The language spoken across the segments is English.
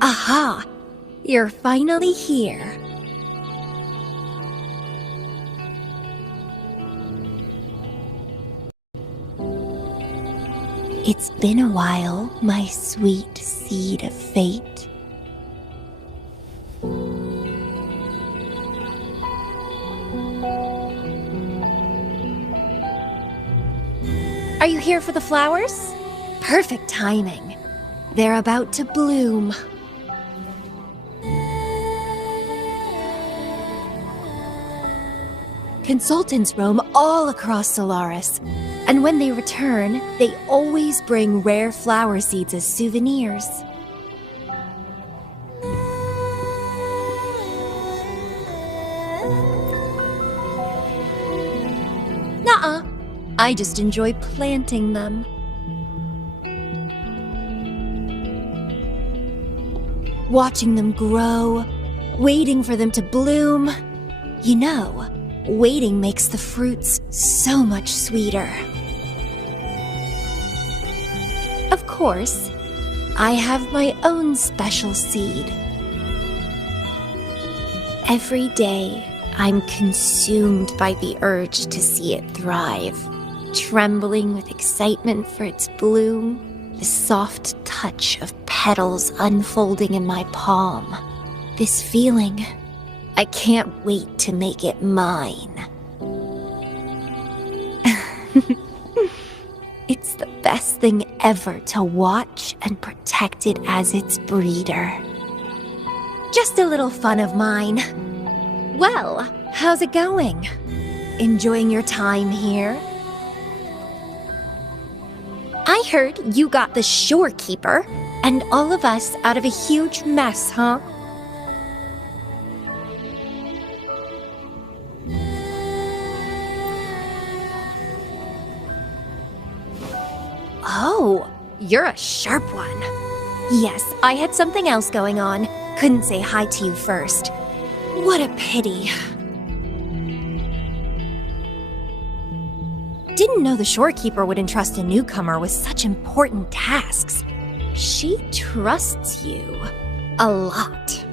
Aha! You're finally here. It's been a while, my sweet seed of fate. Are you here for the flowers? Perfect timing. They're about to bloom. Consultants roam all across Solaris, and when they return, they always bring rare flower seeds as souvenirs. Nuh-uh. I just enjoy planting them. Watching them grow, waiting for them to bloom. You know, waiting makes the fruits so much sweeter. Of course, I have my own special seed. Every day, I'm consumed by the urge to see it thrive, trembling with excitement for its bloom, the soft touch of petals unfolding in my palm. This feeling, I can't wait to make it mine. It's the best thing ever to watch and protect it as its breeder. Just a little fun of mine. Well, how's it going? Enjoying your time here? I heard you got the shorekeeper and all of us out of a huge mess, huh? Oh, you're a sharp one. Yes, I had something else going on. Couldn't say hi to you first. What a pity. Didn't know the shorekeeper would entrust a newcomer with such important tasks. She trusts you a lot.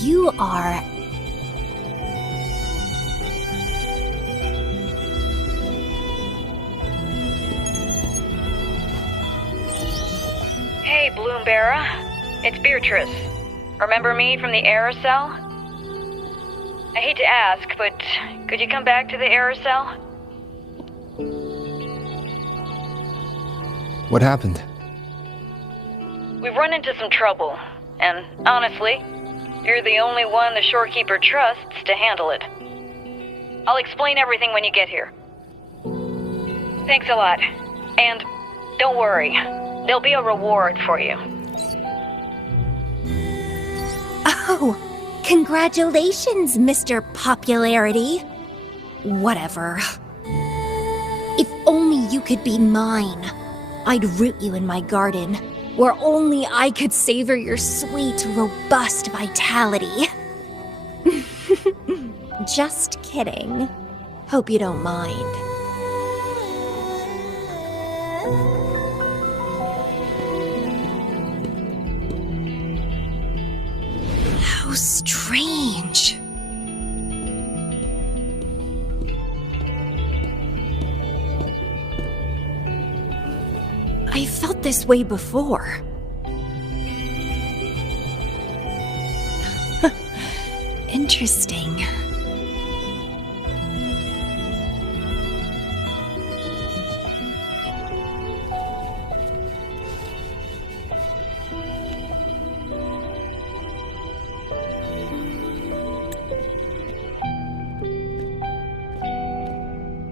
You are... Hey, Bloombearer. It's Beatrice. Remember me from the aerosol? I hate to ask, but could you come back to the aerosol? What happened? We've run into some trouble, and honestly, you're the only one the shorekeeper trusts to handle it. I'll explain everything when you get here. Thanks a lot. And don't worry, there'll be a reward for you. Oh, congratulations, Mr. Popularity. Whatever. If only you could be mine. I'd root you in my garden, where only I could savor your sweet, robust vitality. Just kidding. Hope you don't mind. How strange. I felt this way before. Interesting.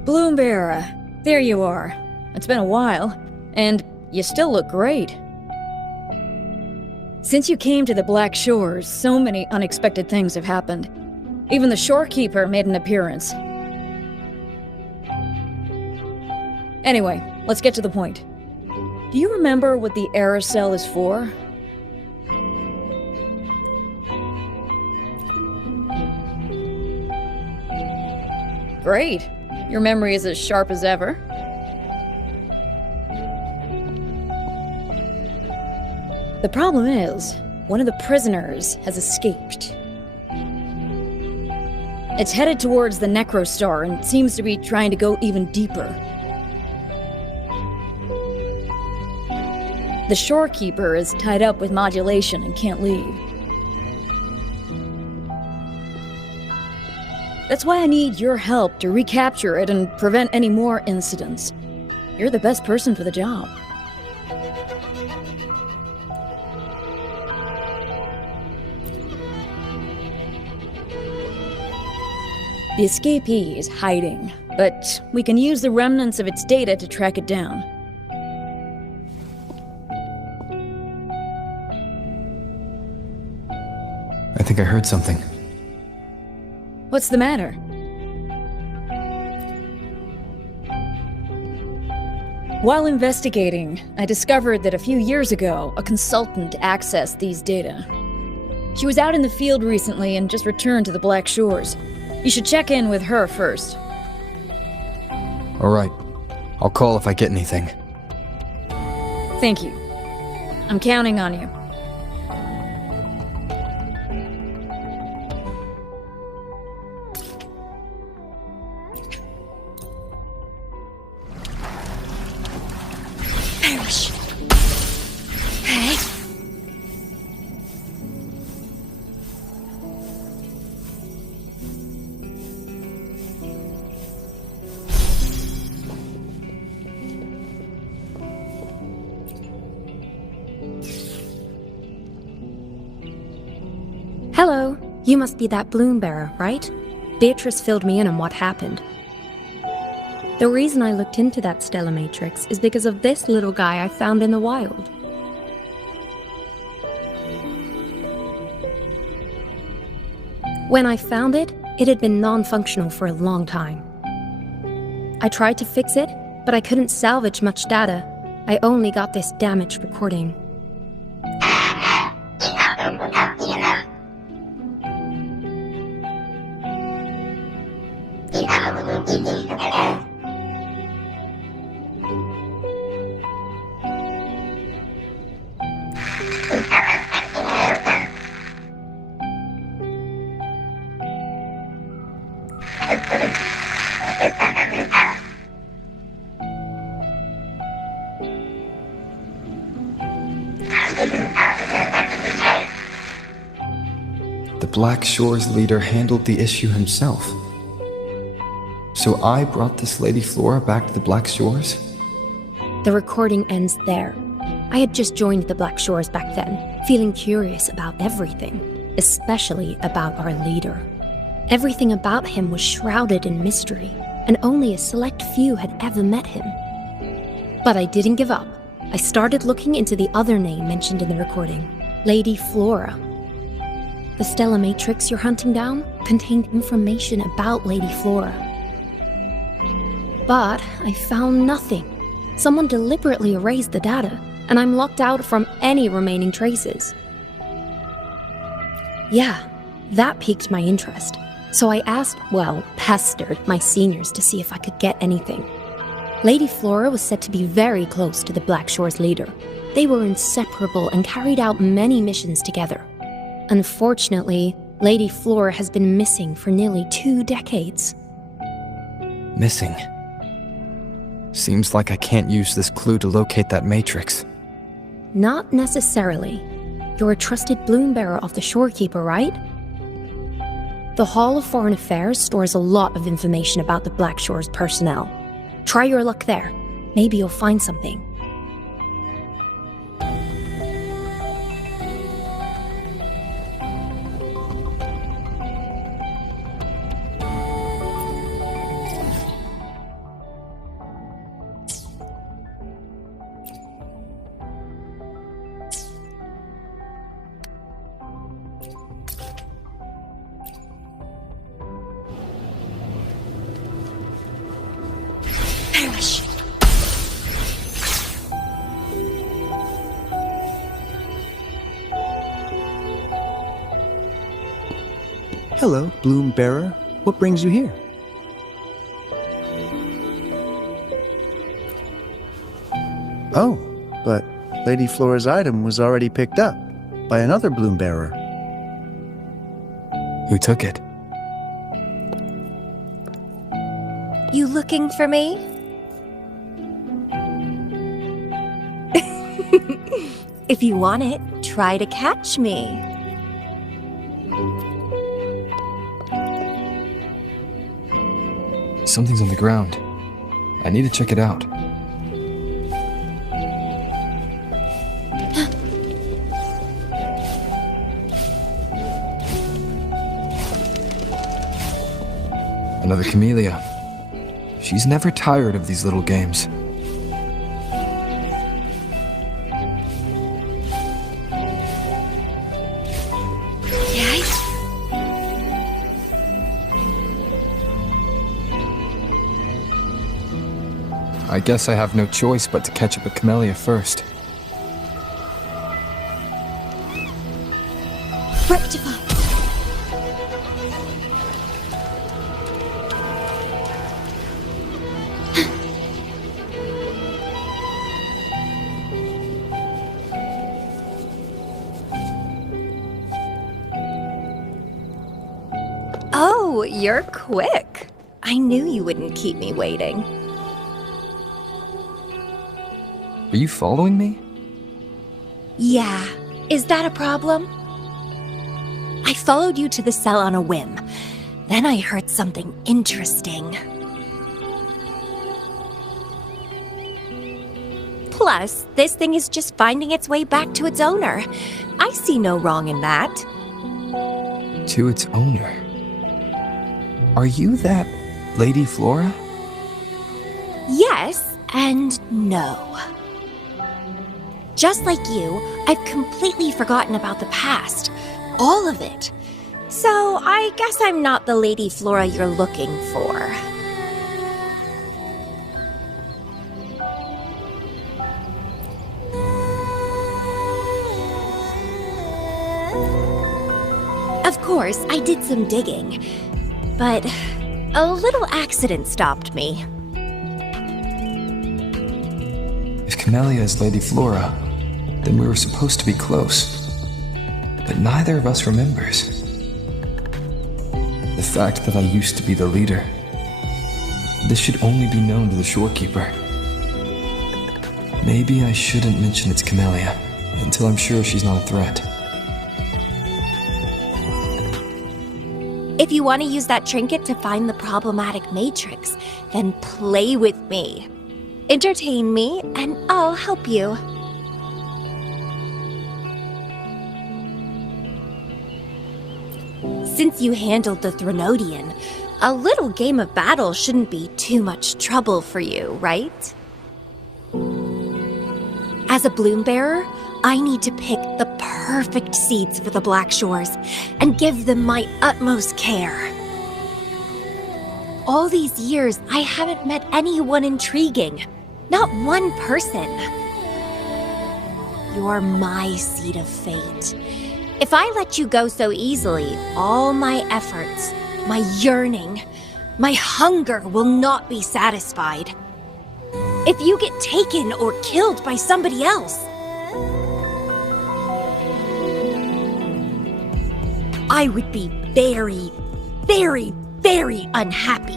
Bloombearer, there you are. It's been a while, and you still look great. Since you came to the Black Shores, so many unexpected things have happened. Even the shorekeeper made an appearance. Anyway, let's get to the point. Do you remember what the aerosol is for? Great. Your memory is as sharp as ever. The problem is, one of the prisoners has escaped. It's headed towards the Necrostar and seems to be trying to go even deeper. The shorekeeper is tied up with modulation and can't leave. That's why I need your help to recapture it and prevent any more incidents. You're the best person for the job. The escapee is hiding, but we can use the remnants of its data to track it down. I think I heard something. What's the matter? While investigating, I discovered that a few years ago, a consultant accessed these data. She was out in the field recently and just returned to the Black Shores. You should check in with her first. All right. I'll call if I get anything. Thank you. I'm counting on you. Perish. Hey. Hello. You must be that bloom bearer, right? Beatrice filled me in on what happened. The reason I looked into that stellar matrix is because of this little guy I found in the wild. When I found it, it had been non-functional for a long time. I tried to fix it, but I couldn't salvage much data. I only got this damaged recording. The Black Shores leader handled the issue himself. So I brought this Lady Flora back to the Black Shores? The recording ends there. I had just joined the Black Shores back then, feeling curious about everything, especially about our leader. Everything about him was shrouded in mystery, and only a select few had ever met him. But I didn't give up. I started looking into the other name mentioned in the recording, Lady Flora. The stellar matrix you're hunting down contained information about Lady Flora. But I found nothing. Someone deliberately erased the data, and I'm locked out from any remaining traces. Yeah, that piqued my interest. So I pestered my seniors to see if I could get anything. Lady Flora was said to be very close to the Black Shores leader. They were inseparable and carried out many missions together. Unfortunately, Lady Flora has been missing for nearly 2 decades. Missing. Seems like I can't use this clue to locate that matrix. Not necessarily. You're a trusted bloom bearer of the shorekeeper, right? The Hall of Foreign Affairs stores a lot of information about the Black Shores personnel. Try your luck there. Maybe you'll find something. Hello, Bloom Bearer. What brings you here? Oh, but Lady Flora's item was already picked up by another Bloom Bearer. Who took it? You looking for me? If you want it, try to catch me. Something's on the ground. I need to check it out. Another Camellya. She's never tired of these little games. I guess I have no choice but to catch up a Camellya first. Rectify. Oh, you're quick. I knew you wouldn't keep me waiting. Are you following me? Yeah. Is that a problem? I followed you to the cell on a whim. Then I heard something interesting. Plus, this thing is just finding its way back to its owner. I see no wrong in that. To its owner. Are you that Lady Flora? Yes and no. Just like you, I've completely forgotten about the past. All of it. So I guess I'm not the Lady Flora you're looking for. Of course, I did some digging, but a little accident stopped me. If Camellya is Lady Flora, then we were supposed to be close. But neither of us remembers. The fact that I used to be the leader. This should only be known to the shorekeeper. Maybe I shouldn't mention it's Camellya until I'm sure she's not a threat. If you want to use that trinket to find the problematic matrix, then play with me. Entertain me, and I'll help you. Since you handled the Thronodian, a little game of battle shouldn't be too much trouble for you, right? As a bloom bearer, I need to pick the perfect seeds for the Black Shores and give them my utmost care. All these years, I haven't met anyone intriguing. Not one person. You're my seed of fate. If I let you go so easily, all my efforts, my yearning, my hunger will not be satisfied. If you get taken or killed by somebody else, I would be very, very, very unhappy.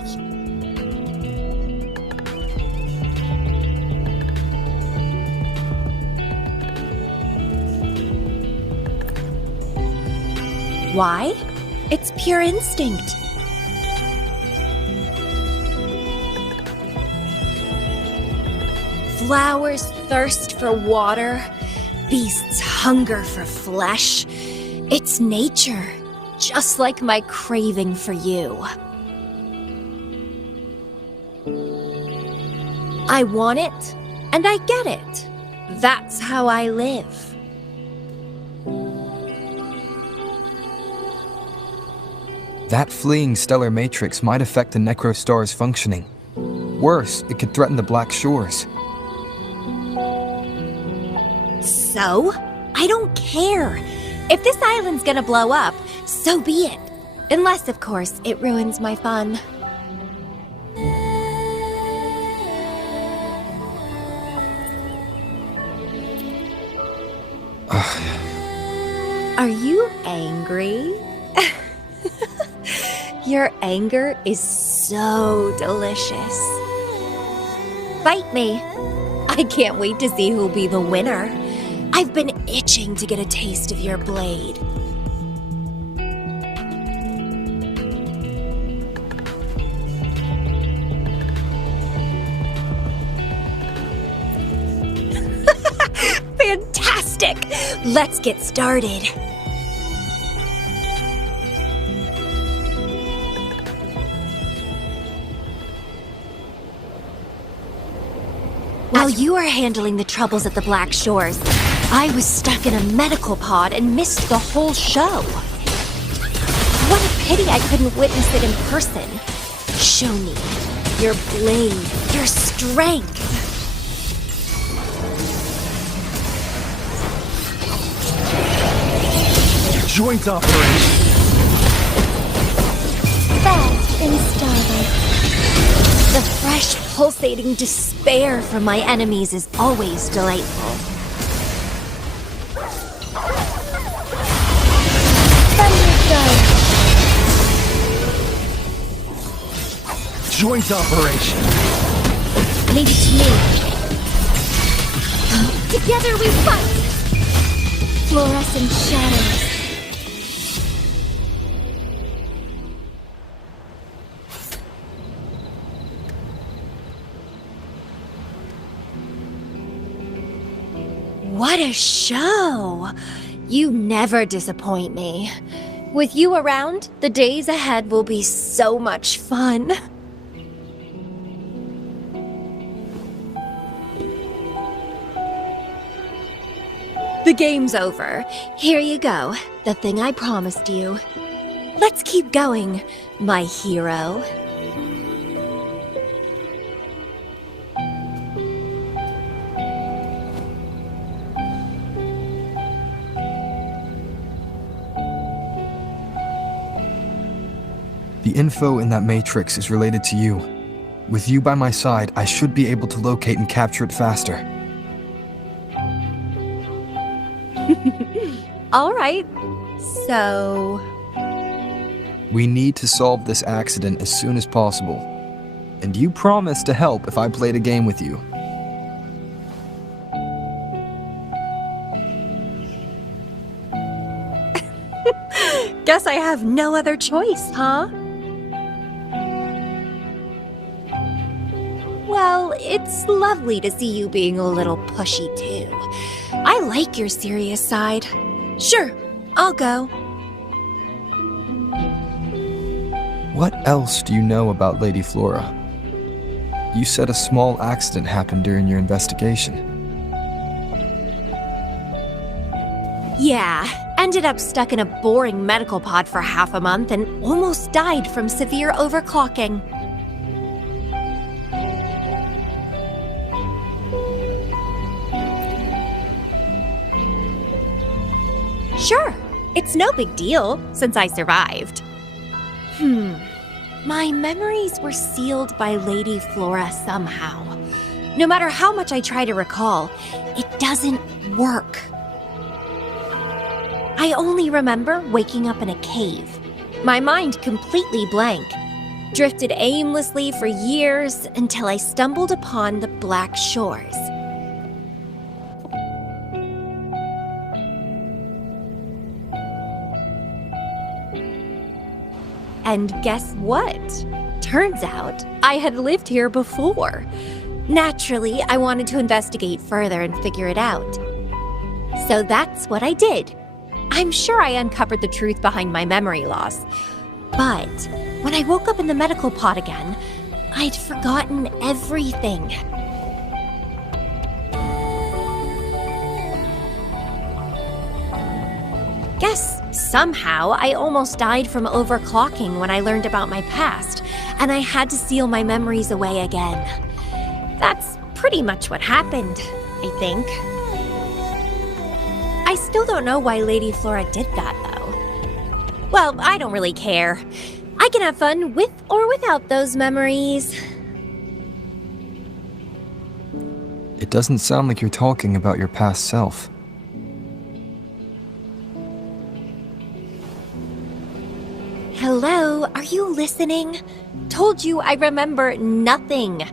Why? It's pure instinct. Flowers thirst for water, beasts hunger for flesh. It's nature, just like my craving for you. I want it, and I get it. That's how I live. That fleeing stellar matrix might affect the Necrostar's functioning. Worse, it could threaten the Black Shores. So? I don't care. If this island's gonna blow up, so be it. Unless, of course, it ruins my fun. Are you angry? Your anger is so delicious. Fight me. I can't wait to see who'll be the winner. I've been itching to get a taste of your blade. Fantastic! Let's get started. While you were handling the troubles at the Black Shores, I was stuck in a medical pod and missed the whole show. What a pity I couldn't witness it in person. Show me your blade, your strength. Joint operation. Fast in starlight. The fresh, pulsating despair from my enemies is always delightful. Joint operation. Leave it to me. Together we fight! Fluorescent shadows. What a show! You never disappoint me. With you around, the days ahead will be so much fun. The game's over. Here you go, the thing I promised you. Let's keep going, my hero. The info in that matrix is related to you. With you by my side, I should be able to locate and capture it faster. All right, so... We need to solve this accident as soon as possible. And you promised to help if I played a game with you. Guess I have no other choice, huh? Well, it's lovely to see you being a little pushy, too. I like your serious side. Sure, I'll go. What else do you know about Lady Flora? You said a small accident happened during your investigation. Yeah, ended up stuck in a boring medical pod for half a month and almost died from severe overclocking. Sure, it's no big deal since I survived. My memories were sealed by Lady Flora somehow. No matter how much I try to recall, it doesn't work. I only remember waking up in a cave, my mind completely blank, drifted aimlessly for years until I stumbled upon the Black Shores. And guess what? Turns out I had lived here before. Naturally, I wanted to investigate further and figure it out. So that's what I did. I'm sure I uncovered the truth behind my memory loss. But when I woke up in the medical pod again, I'd forgotten everything. Guess somehow I almost died from overclocking when I learned about my past, and I had to seal my memories away again. That's pretty much what happened, I think. I still don't know why Lady Flora did that, though. Well, I don't really care. I can have fun with or without those memories. It doesn't sound like you're talking about your past self. Hello, are you listening? Told you I remember nothing.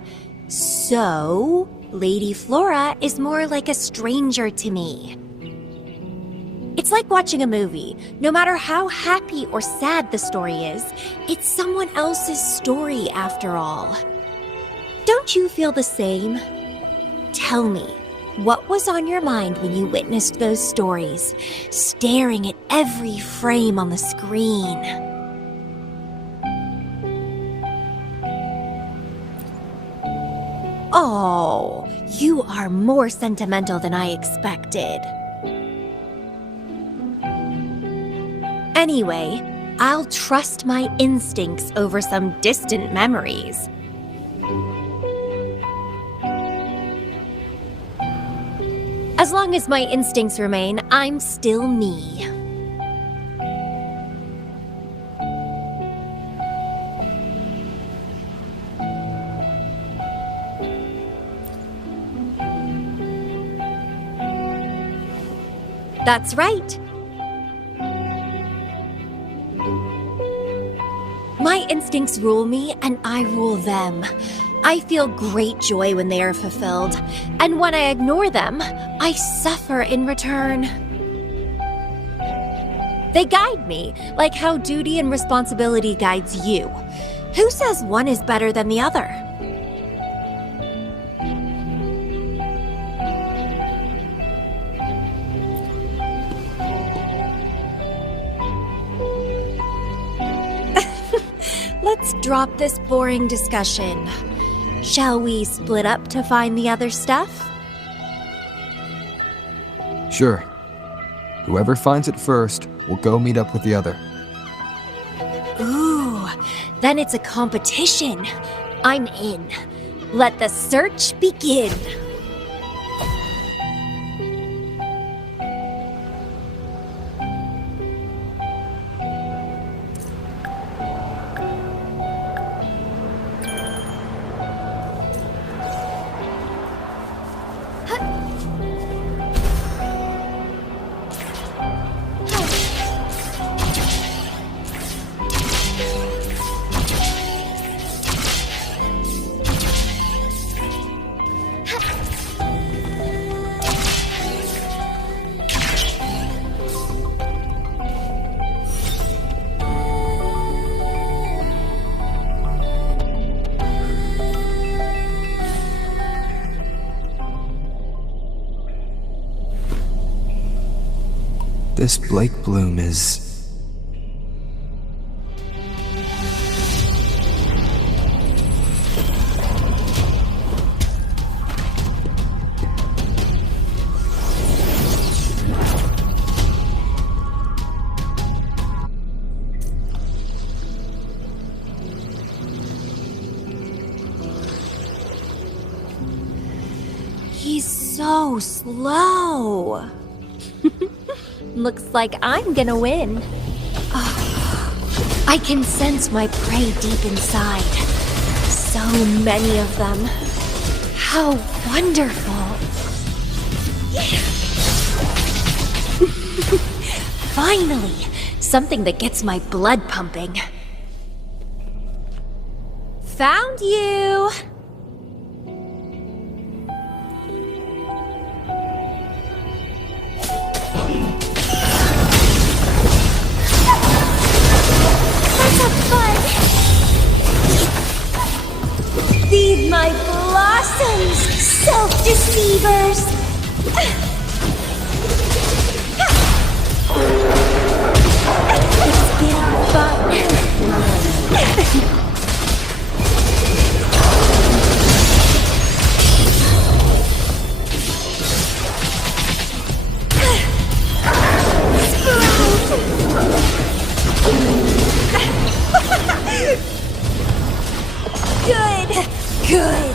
So, Lady Flora is more like a stranger to me. It's like watching a movie. No matter how happy or sad the story is, it's someone else's story after all. Don't you feel the same? Tell me, what was on your mind when you witnessed those stories, staring at every frame on the screen? Oh, you are more sentimental than I expected. Anyway, I'll trust my instincts over some distant memories. As long as my instincts remain, I'm still me. That's right. My instincts rule me, and I rule them. I feel great joy when they are fulfilled, and when I ignore them, I suffer in return. They guide me, like how duty and responsibility guides you. Who says one is better than the other? Let's drop this boring discussion. Shall we split up to find the other stuff? Sure. Whoever finds it first will go meet up with the other. Ooh, then it's a competition. I'm in. Let the search begin. This Blake bloom is... He's so slow. Looks like I'm gonna win. Oh, I can sense my prey deep inside. So many of them. How wonderful. Finally, something that gets my blood pumping. Found you! Feed my blossoms, self-deceivers! It's been fun. Good.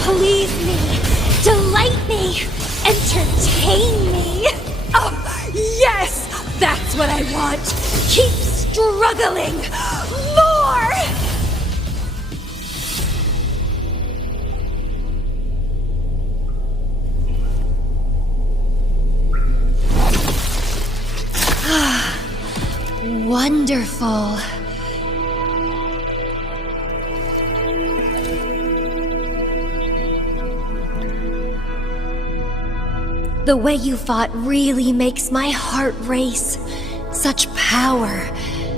Please me. Delight me. Entertain me. Oh, yes! That's what I want. Keep struggling more! Wonderful. The way you fought really makes my heart race. Such power,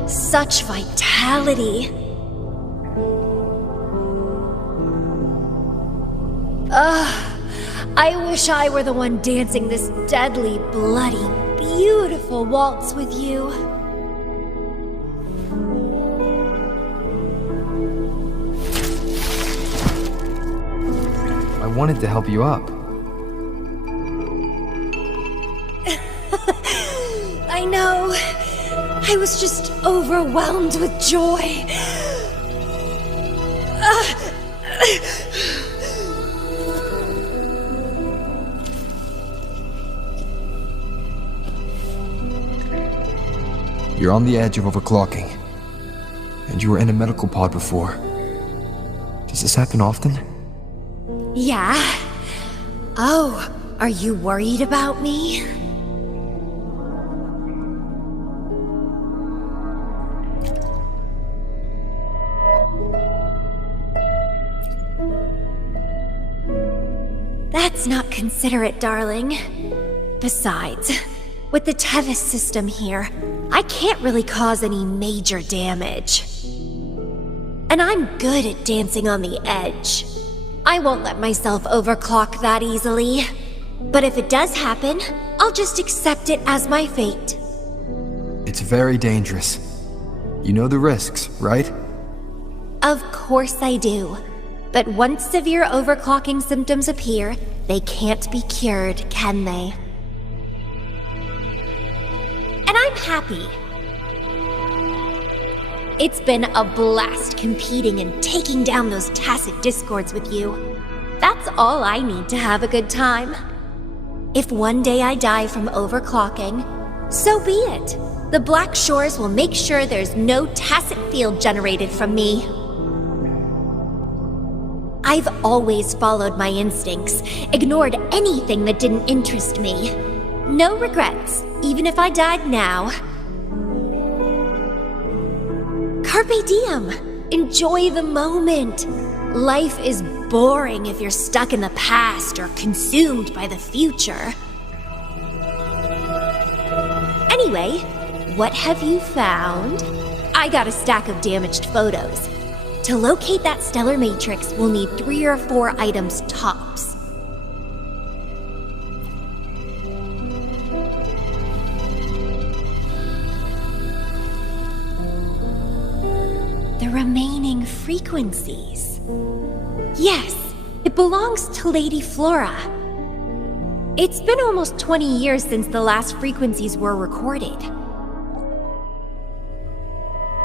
such vitality. I wish I were the one dancing this deadly, bloody, beautiful waltz with you. I wanted to help you up. I know. I was just overwhelmed with joy. You're on the edge of overclocking. And you were in a medical pod before. Does this happen often? Yeah? Oh, are you worried about me? That's not considerate, darling. Besides, with the Tevis system here, I can't really cause any major damage. And I'm good at dancing on the edge. I won't let myself overclock that easily. But if it does happen, I'll just accept it as my fate. It's very dangerous. You know the risks, right? Of course I do. But once severe overclocking symptoms appear, they can't be cured, can they? And I'm happy. It's been a blast competing and taking down those tacit discords with you. That's all I need to have a good time. If one day I die from overclocking, so be it. The Black Shores will make sure there's no tacit field generated from me. I've always followed my instincts, ignored anything that didn't interest me. No regrets, even if I died now. Carpe diem! Enjoy the moment! Life is boring if you're stuck in the past or consumed by the future. Anyway, what have you found? I got a stack of damaged photos. To locate that stellar matrix, we'll need 3 or 4 items tops. The remaining frequencies. Yes, it belongs to Lady Flora. It's been almost 20 years since the last frequencies were recorded.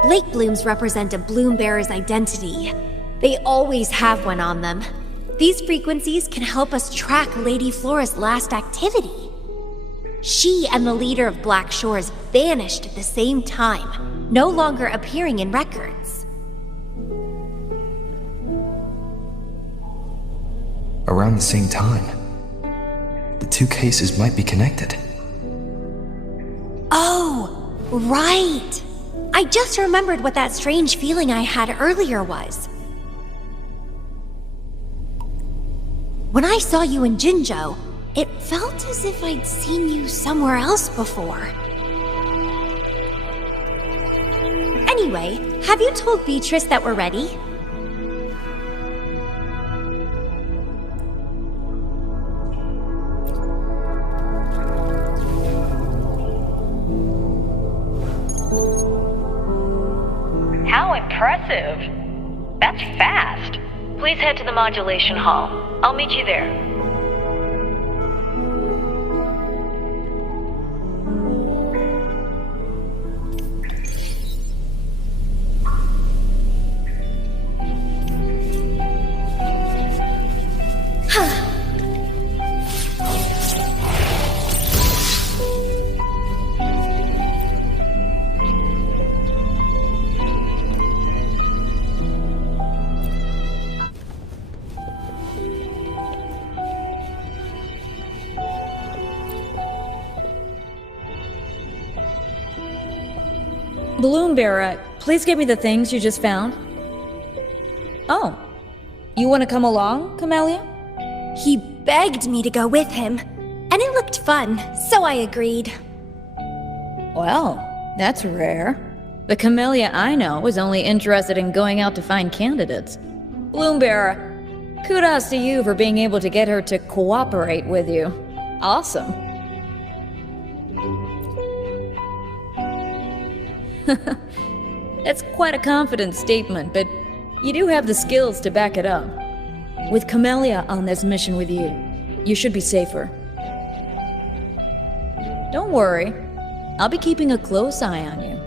Lake blooms represent a bloom bearer's identity. They always have one on them. These frequencies can help us track Lady Flora's last activity. She and the leader of Black Shores vanished at the same time, no longer appearing in records. Around the same time. The 2 cases might be connected. Oh, right! I just remembered what that strange feeling I had earlier was. When I saw you in Jinzhou, it felt as if I'd seen you somewhere else before. Anyway, have you told Beatrice that we're ready? How impressive! That's fast. Please head to the modulation hall. I'll meet you there. Balloon Bearer, please give me the things you just found. Oh, you want to come along, Camellya? He begged me to go with him, and it looked fun, so I agreed. Well, that's rare. The Camellya I know is only interested in going out to find candidates. Balloon Bearer, kudos to you for being able to get her to cooperate with you. Awesome. That's quite a confident statement, but you do have the skills to back it up. With Camellya on this mission with you, you should be safer. Don't worry, I'll be keeping a close eye on you.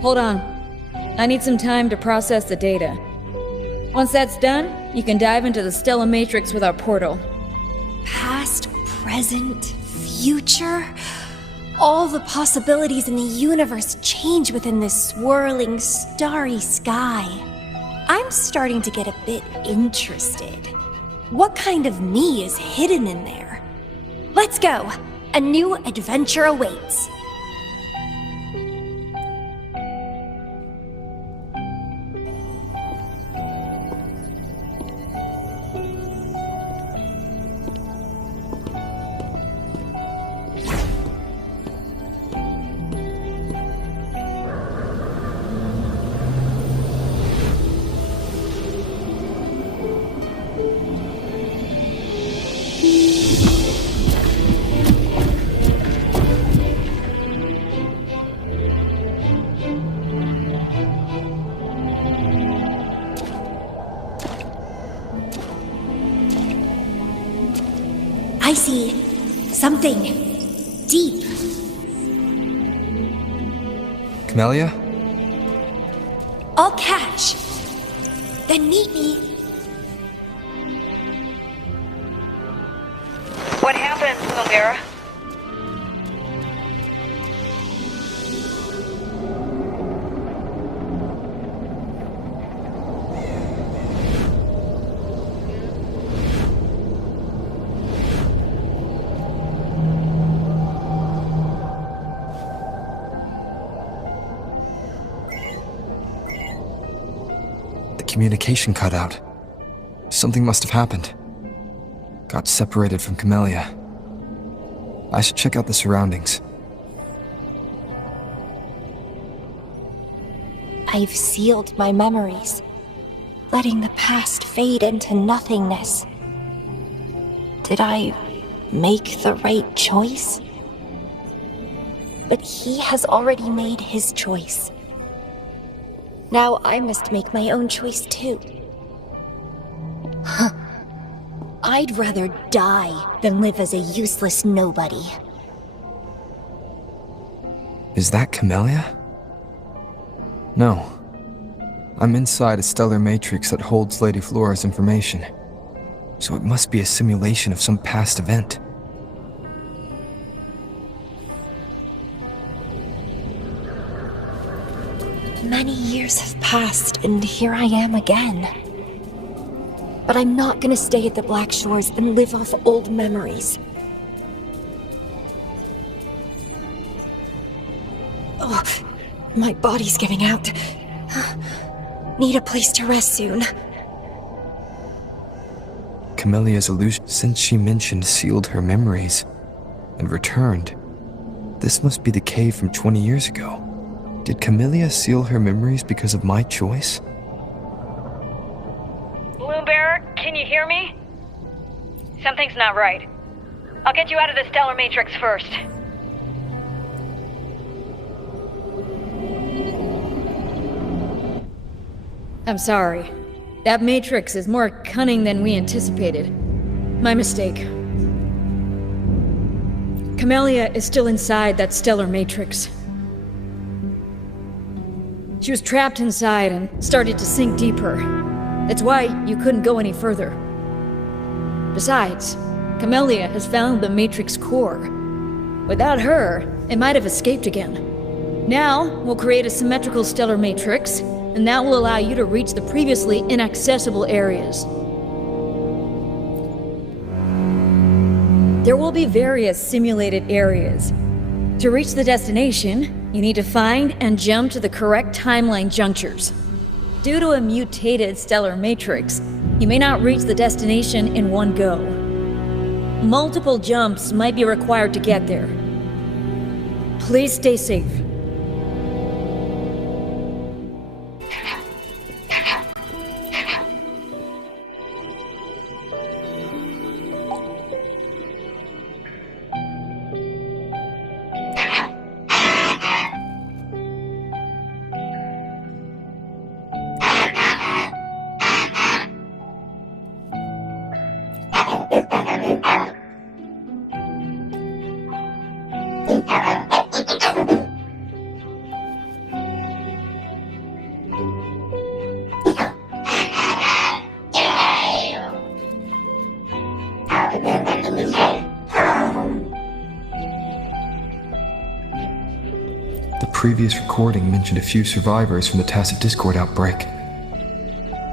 Hold on. I need some time to process the data. Once that's done, you can dive into the Stellar Matrix with our portal. Past, present, future. All the possibilities in the universe change within this swirling, starry sky. I'm starting to get a bit interested. What kind of me is hidden in there? Let's go! A new adventure awaits. I see something deep. Camellya? I'll catch. Then meet me. What happened, Camellya? Communication cut out. Something must have happened. Got separated from Camellya. I should check out the surroundings. I've sealed my memories, letting the past fade into nothingness. Did I make the right choice? But he has already made his choice. Now I must make my own choice too. I'd rather die than live as a useless nobody. Is that Camellya? No. I'm inside a stellar matrix that holds Lady Flora's information. So it must be a simulation of some past event. Many years have passed, and here I am again. But I'm not gonna stay at the Black Shores and live off old memories. Oh, my body's giving out. Need a place to rest soon. Camellya's illusion, since she mentioned, sealed her memories and returned. This must be the cave from 20 years ago. Did Camellya seal her memories because of my choice? Bloombearer, can you hear me? Something's not right. I'll get you out of the Stellar Matrix first. I'm sorry. That matrix is more cunning than we anticipated. My mistake. Camellya is still inside that stellar matrix. She was trapped inside and started to sink deeper. That's why you couldn't go any further. Besides, Camellya has found the matrix core. Without her, it might have escaped again. Now, we'll create a symmetrical stellar matrix, and that will allow you to reach the previously inaccessible areas. There will be various simulated areas. To reach the destination, you need to find and jump to the correct timeline junctures. Due to a mutated stellar matrix, you may not reach the destination in one go. Multiple jumps might be required to get there. Please stay safe. The previous recording mentioned a few survivors from the tacit discord outbreak.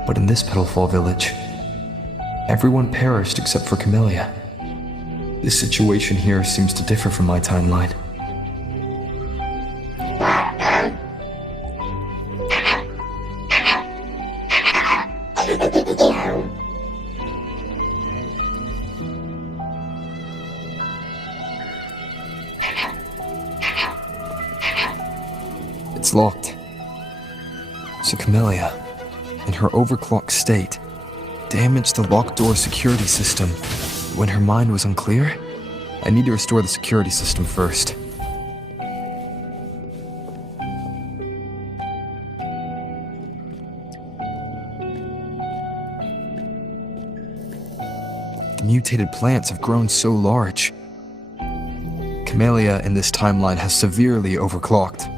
But in this Petalfall village, everyone perished except for Camellya. This situation here seems to differ from my timeline. It's locked. So Camellya, in her overclocked state, damaged the locked door security system when her mind was unclear? I need to restore the security system first. The mutated plants have grown so large. Camellya in this timeline has severely overclocked.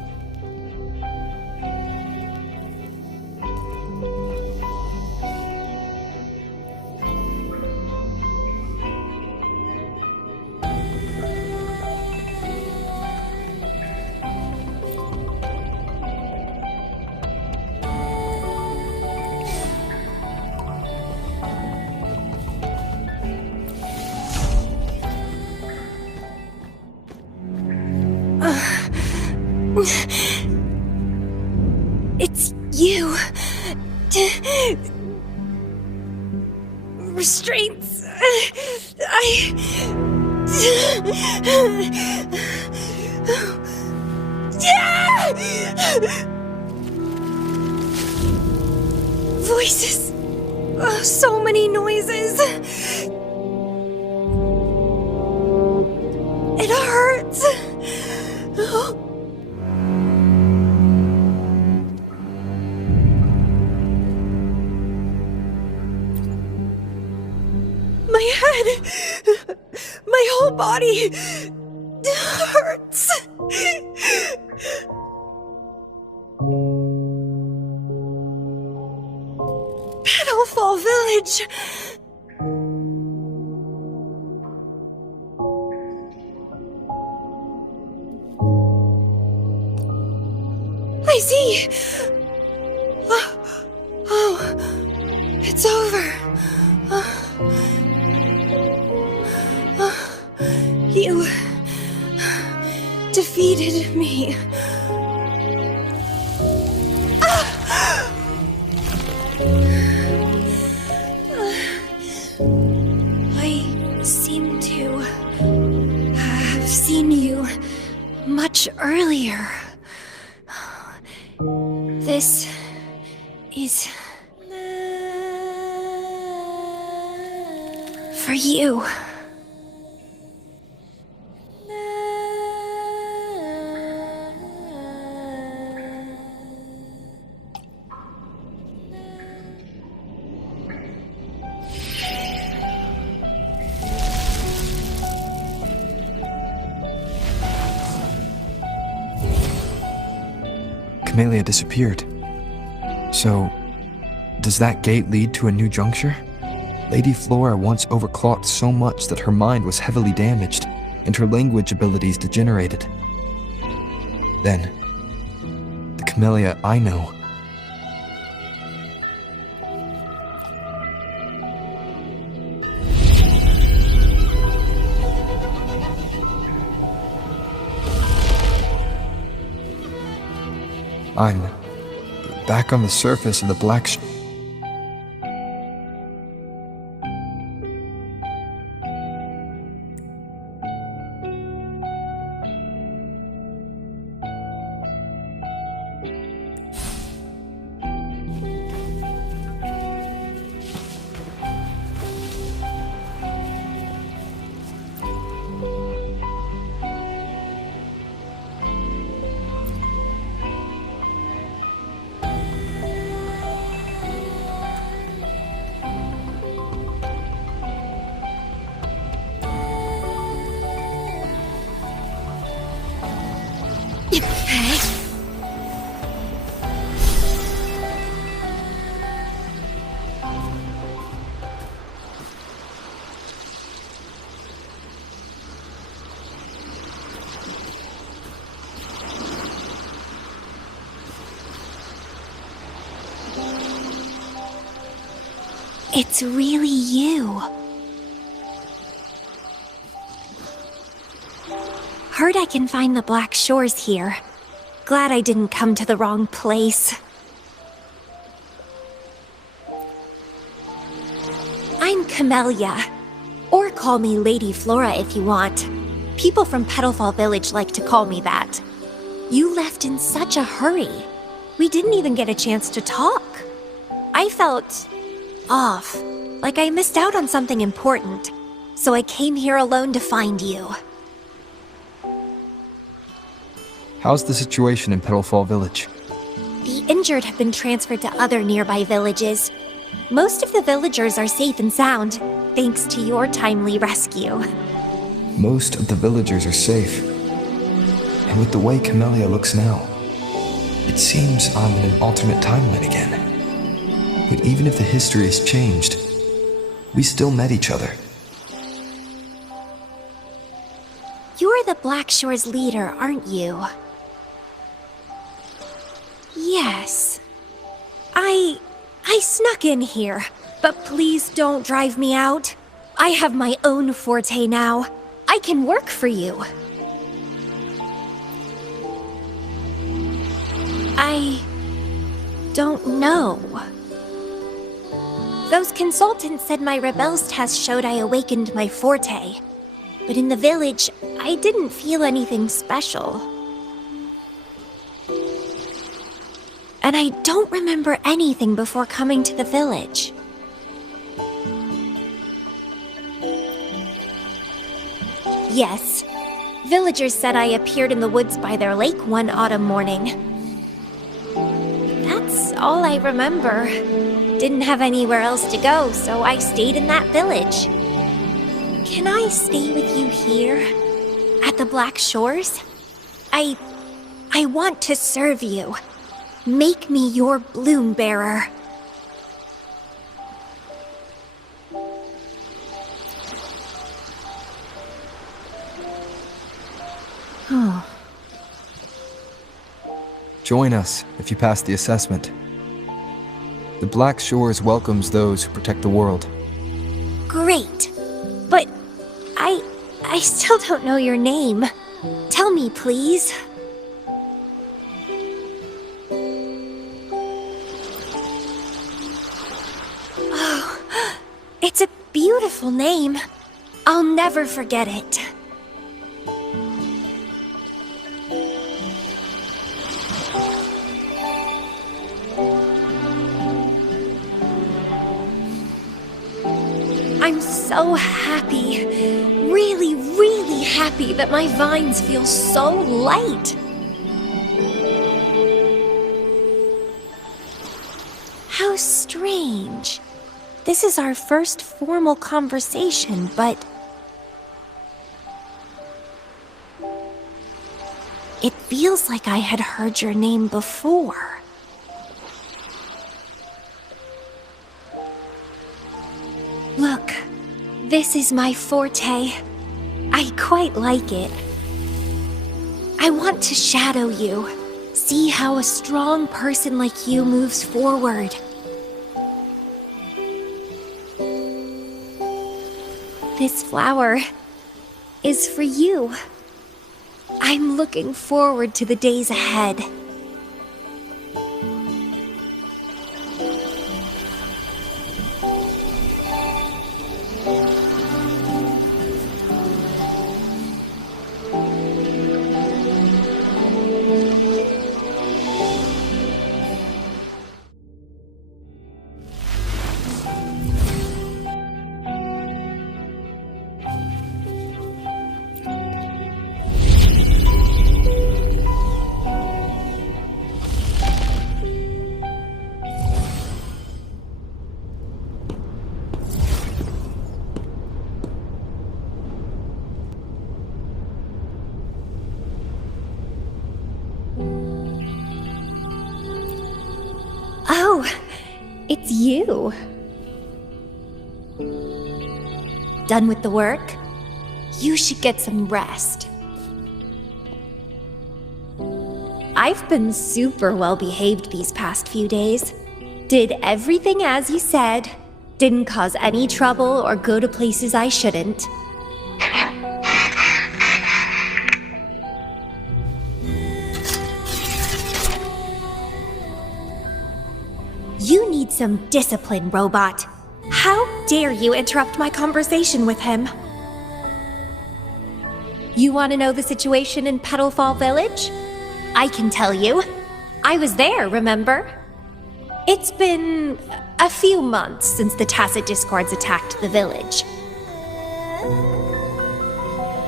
It's you. Restraints. Voices. So many noises. It hurts. My head, my whole body hurts. Petalfall Village. I see. Oh, it's over. You defeated me. I seem to have seen you much earlier. This is for you. Camellya disappeared. So, does that gate lead to a new juncture? Lady Flora once overclocked so much that her mind was heavily damaged, and her language abilities degenerated. Then, the Camellya I know. I'm back on the surface of the black It's really you. Heard I can find the Black Shores here. Glad I didn't come to the wrong place. I'm Camellya. Or call me Lady Flora if you want. People from Petalfall Village like to call me that. You left in such a hurry. We didn't even get a chance to talk. I felt off, like I missed out on something important. So I came here alone to find you. How's the situation in Petalfall Village? The injured have been transferred to other nearby villages. Most of the villagers are safe and sound, thanks to your timely rescue. Most of the villagers are safe. And with the way Camellya looks now, it seems I'm in an alternate timeline again. But even if the history has changed, we still met each other. You're the Black Shores leader, aren't you? Yes. I snuck in here, but please don't drive me out. I have my own forte now. I can work for you. I don't know. Those consultants said my rebels test showed I awakened my forte. But in the village, I didn't feel anything special. And I don't remember anything before coming to the village. Yes, villagers said I appeared in the woods by their lake one autumn morning. That's all I remember. Didn't have anywhere else to go, so I stayed in that village. Can I stay with you here? At the Black Shores? I want to serve you. Make me your bloom bearer. Join us if you pass the assessment. The Black Shores welcomes those who protect the world. Great. But I still don't know your name. Tell me, please. Oh, it's a beautiful name. I'll never forget it. I'm so happy, really, really happy that my vines feel so light. How strange. This is our first formal conversation, but it feels like I had heard your name before. Look, this is my forte. I quite like it. I want to shadow you, see how a strong person like you moves forward. This flower is for you. I'm looking forward to the days ahead. Oh, it's you. Done with the work? You should get some rest. I've been super well behaved these past few days. Did everything as you said. Didn't cause any trouble or go to places I shouldn't. You need some discipline, robot. How dare you interrupt my conversation with him? You want to know the situation in Petalfall Village? I can tell you. I was there, remember? It's been a few months since the Tacit Discords attacked the village.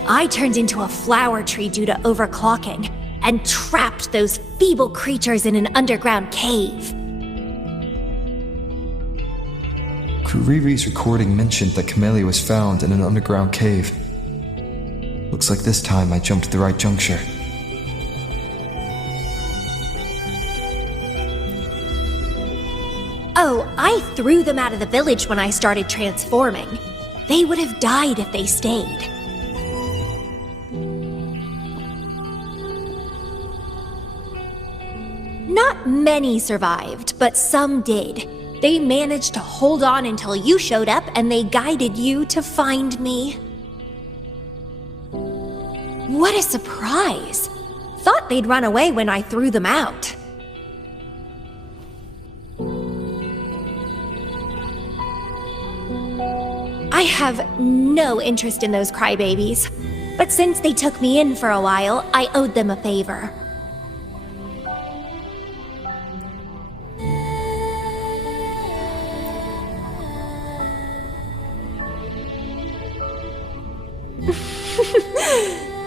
I turned into a flower tree due to overclocking and trapped those feeble creatures in an underground cave. KU-Riri's recording mentioned that Camellya was found in an underground cave. Looks like this time I jumped the right juncture. Oh, I threw them out of the village when I started transforming. They would have died if they stayed. Not many survived, but some did. They managed to hold on until you showed up and they guided you to find me. What a surprise! Thought they'd run away when I threw them out. I have no interest in those crybabies, but since they took me in for a while, I owed them a favor.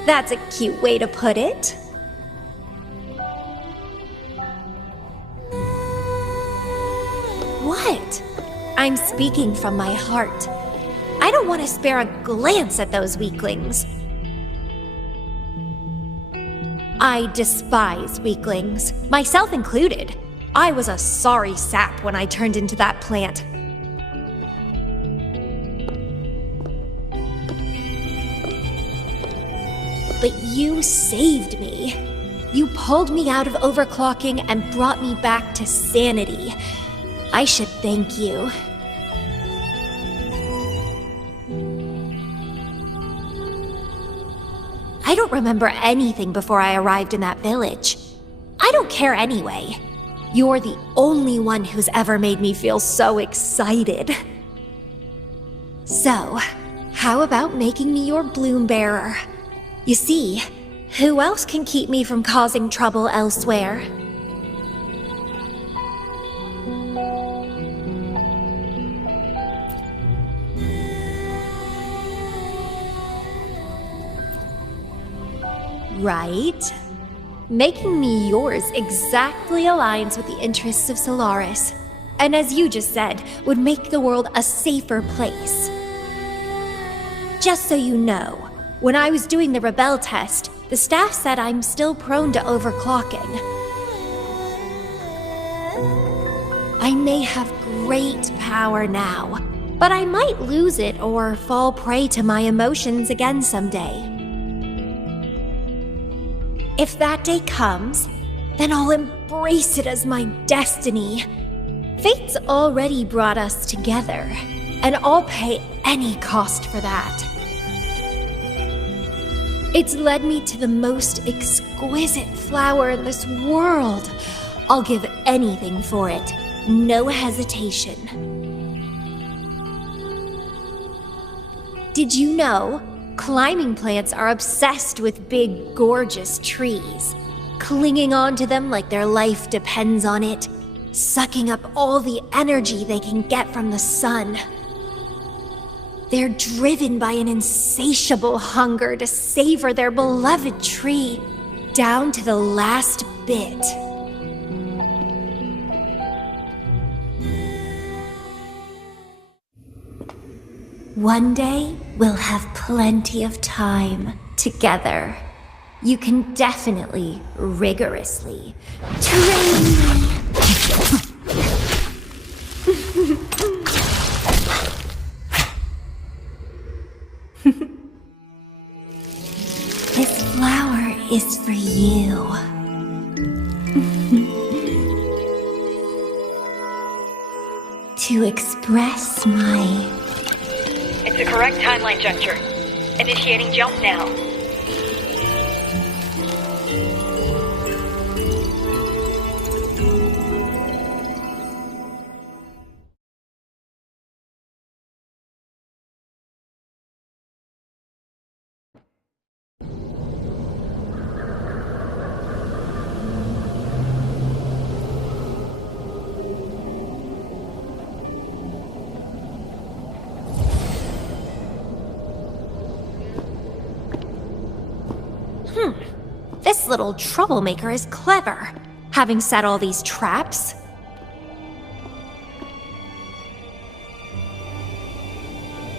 That's a cute way to put it. What? I'm speaking from my heart. I don't want to spare a glance at those weaklings. I despise weaklings, myself included. I was a sorry sap when I turned into that plant. But you saved me. You pulled me out of overclocking and brought me back to sanity. I should thank you. I don't remember anything before I arrived in that village. I don't care anyway. You're the only one who's ever made me feel so excited. So, how about making me your bloom bearer? You see, who else can keep me from causing trouble elsewhere? Right? Making me yours exactly aligns with the interests of Solaris, and as you just said, would make the world a safer place. Just so you know, when I was doing the Rebel test, the staff said I'm still prone to overclocking. I may have great power now, but I might lose it or fall prey to my emotions again someday. If that day comes, then I'll embrace it as my destiny. Fate's already brought us together, and I'll pay any cost for that. It's led me to the most exquisite flower in this world. I'll give anything for it, no hesitation. Did you know? Climbing plants are obsessed with big, gorgeous trees, clinging onto them like their life depends on it, sucking up all the energy they can get from the sun. They're driven by an insatiable hunger to savor their beloved tree, down to the last bit. One day, we'll have plenty of time together. You can definitely, rigorously, train me. This flower is for you. To express my... It's the correct timeline, Juncture. Initiating jump now. This little troublemaker is clever, having set all these traps.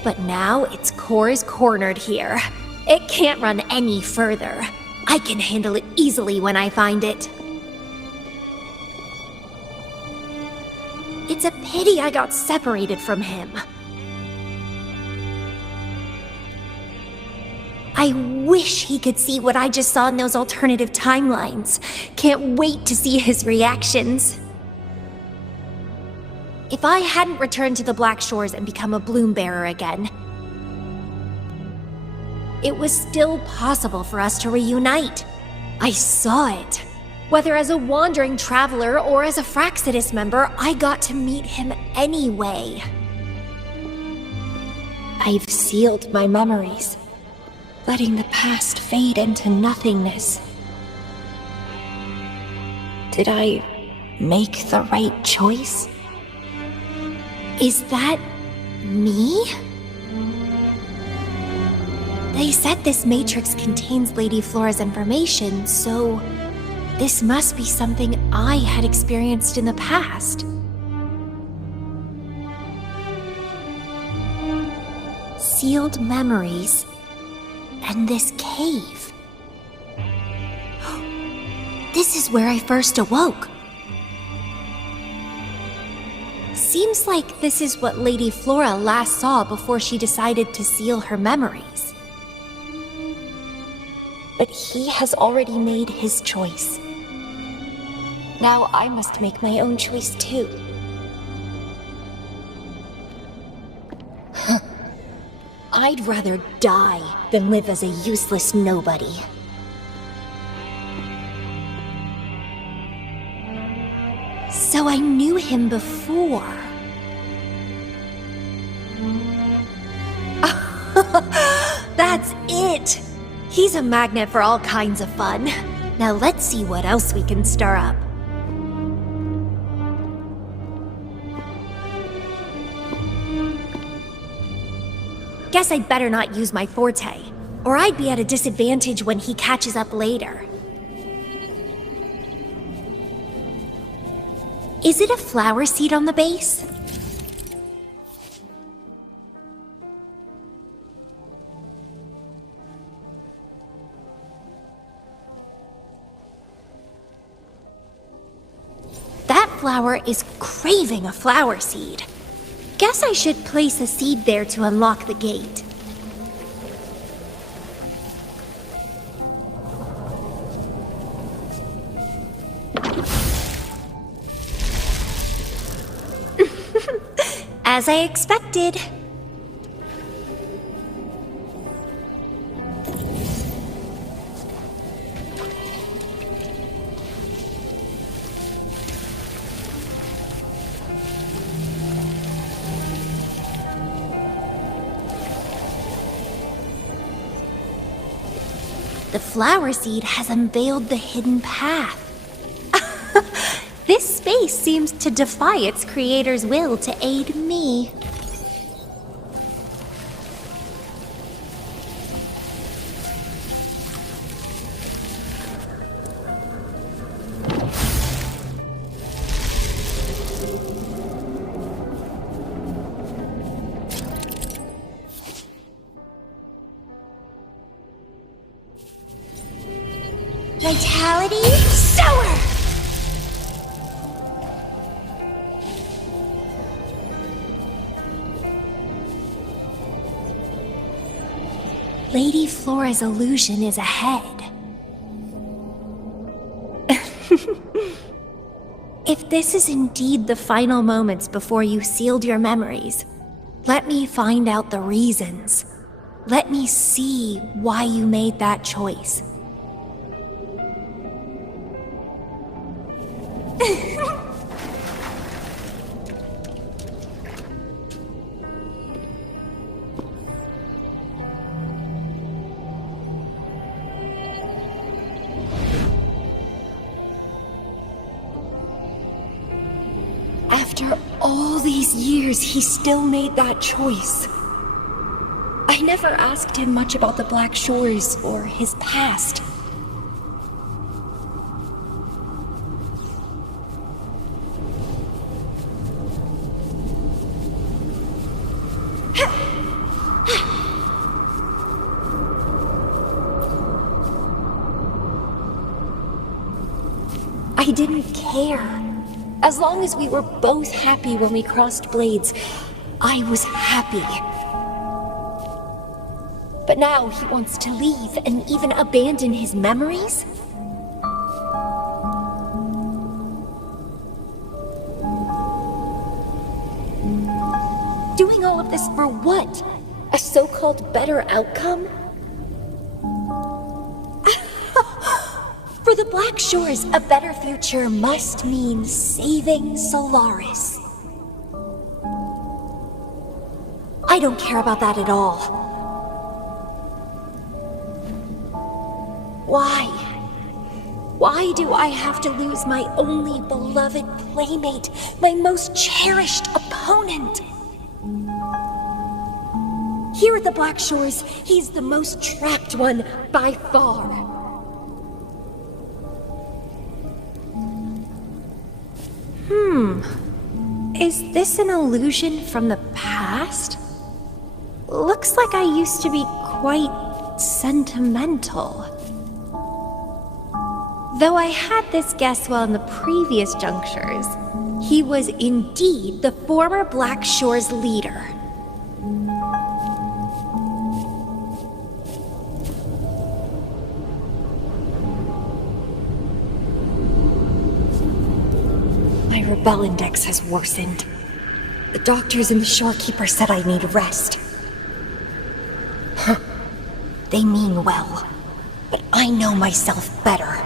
But now its core is cornered here. It can't run any further. I can handle it easily when I find it. It's a pity I got separated from him. I wish he could see what I just saw in those alternative timelines. Can't wait to see his reactions. If I hadn't returned to the Black Shores and become a bloom bearer again, it was still possible for us to reunite. I saw it. Whether as a wandering traveler or as a Fraxidus member, I got to meet him anyway. I've sealed my memories, letting the past fade into nothingness. Did I make the right choice? Is that me? They said this matrix contains Lady Flora's information, so this must be something I had experienced in the past. Sealed memories and this cave. This is where I first awoke. Seems like this is what Lady Flora last saw before she decided to seal her memories. But he has already made his choice. Now I must make my own choice too. I'd rather die than live as a useless nobody. So I knew him before. That's it! He's a magnet for all kinds of fun. Now let's see what else we can stir up. Guess I'd better not use my forte, or I'd be at a disadvantage when he catches up later. Is it a flower seed on the base? That flower is craving a flower seed. Guess I should place a seed there to unlock the gate. As I expected. The flower seed has unveiled the hidden path. This space seems to defy its creator's will to aid me. Vitality, sour! Lady Flora's illusion is ahead. If this is indeed the final moments before you sealed your memories, let me find out the reasons. Let me see why you made that choice. After all these years, he still made that choice. I never asked him much about the Black Shores or his past. I didn't care. As long as we were both happy when we crossed blades, I was happy. But now he wants to leave and even abandon his memories? Doing all of this for what? A so-called better outcome? For the Black Shores, a better future must mean saving Solaris. I don't care about that at all. Why? Why do I have to lose my only beloved playmate, my most cherished opponent? Here at the Black Shores, he's the most trapped one by far. Is this an illusion from the past? Looks like I used to be quite sentimental. Though I had this guess well in the previous junctures, he was indeed the former Black Shores leader. My rebel index has worsened. The doctors and the shorekeeper said I need rest. Huh. They mean well, but I know myself better.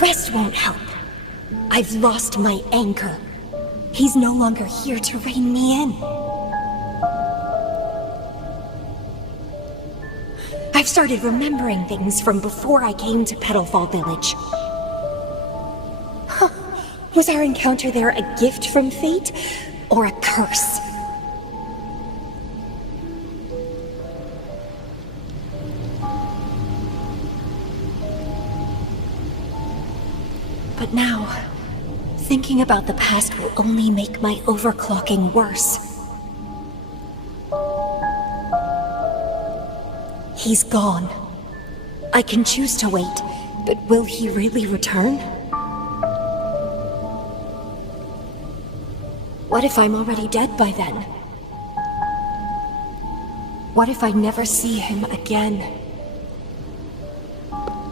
Rest won't help. I've lost my anchor. He's no longer here to rein me in. I've started remembering things from before I came to Petalfall Village. Huh. Was our encounter there a gift from fate, or a curse? But now, thinking about the past will only make my overclocking worse. He's gone. I can choose to wait, but will he really return? What if I'm already dead by then? What if I never see him again?